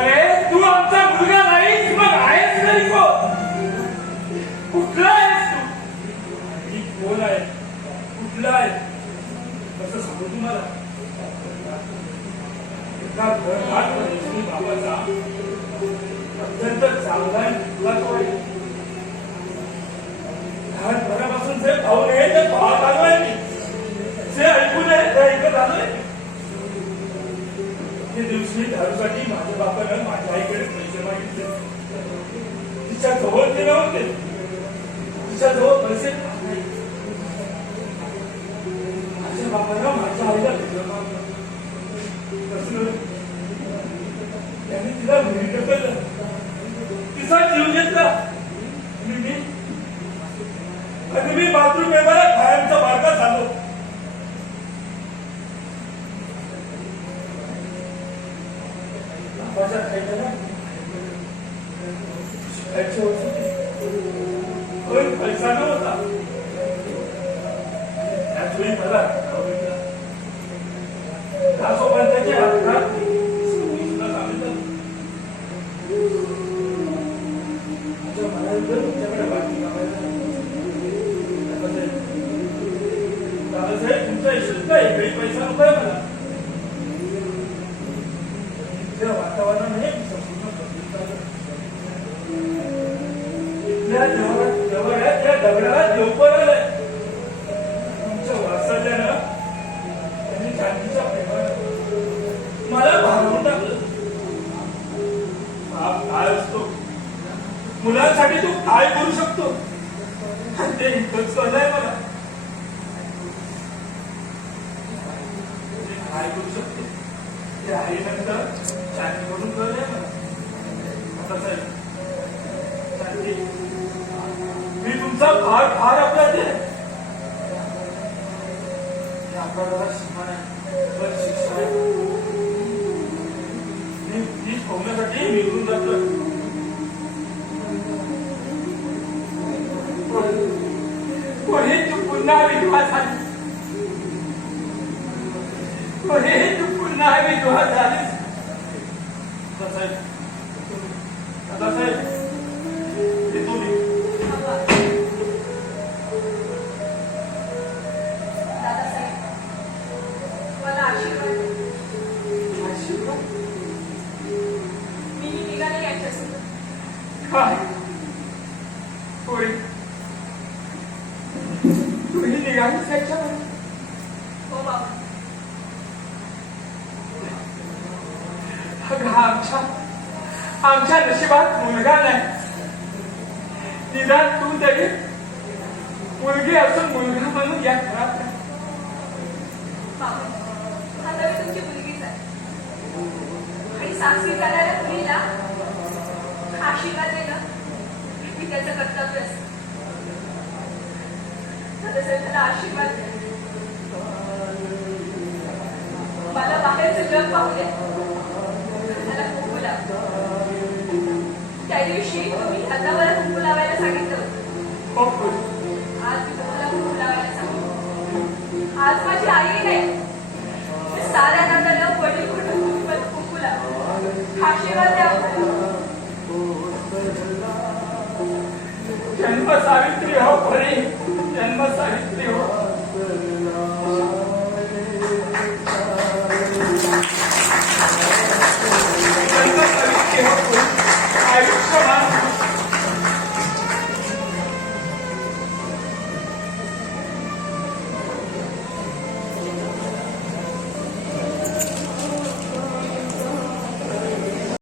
अरे तू आमचा मुलगा नाही, मग आहेस तरी कोण? कुठला आहेस तू? मी कोण आहे, कुठला आहे कसं सांगू तुम्हाला? एका घरात बाबाचा अत्यंत चांगला तुला तो आहे. लहानपणापासून जे पाहून आहे ते पाहत आलोय मी, जे ऐकून आहे ते ऐकत आलोय. ते दिवशी दारूसाठी माझ्या बापानं माझ्या आईकडे पैसे मागितले. तिच्या जवळ ते नव्हते, तिच्या जवळ पैसे नाही. माझ्या बापानं माझ्या आईला भेटलं मागलं. त्याने तिला घरी ढकललं, तिचा जीव घेतला. आणि मी बाथरूम पेपरला कायमचा बारका झालो. बापाच्या खायला शिकायचे होते, पण पैसा नव्हता. त्याचवेळी मला दासोपंतांच्या हातात सुद्धा सांगितलं, माझ्या मनाला तुमच्याकडे बाकी दादासाहेब, तुमच्या इशूत नाही, काही पैसा नकोय मला. इथल्या वातावरणाने संपूर्ण बदलून चाललं. इथल्या जवळ्यात त्या दगडाला देव पडलंय. तुमच्या वात्सल्यानं त्यांनी जानकीच्या प्रेमानं मला भागवून टाकलं. बाप काय असतो, मुलांसाठी तू काय करू शकतो, ते इतकंच कळलंय मला. काय करू शकतो ते आईनंतर जानकीकडून कळलंय मला. आता साहेब, जानकी, मी तुमचा फार फार अपराध आहे. या अपराधाला सीमा नाही, पण शिक्षा आहे. मी ठेवण्यासाठी निघून जातोय. पुढे तू पुन्हा विधवा झाली, पुढे तू पुन्हा विधवा झालीस. दादासाहेब, येतो मी. दादासाहेब, मला आशीर्वाद. मी निघाले यांच्यासोबत. काय पुढे तुम्ही निघा निघालीस याच्यावर हो बाबा अगं आमच्या नशिबात मुलगा नाही निदान तू तरी मुलगी असून मुलगा म्हणून या घरात राह. बाबा आता मी तुमची मुलगीच आहे आणि साक्षी करायला मुलीला आशीर्वाद देणं मी त्याचं कर्तव्य असतं तसं त्याला आशीर्वाद द्या. मला बाहेरचं जग पाहू दे मला कुंकू लाव. त्या दिवशी तुम्ही हातावर कुंकू लावायला सांगितलं होतं हो बोल. आज मी तुम्हाला कुंकू लावायला सांगितलं. आज माझी आई नाही साऱ्या नात्याला वडील म्हणून तुम्ही मला कुंकू लावा आशीर्वाद द्या. जन्म सावित्री हो परी जन्म सावित्री हो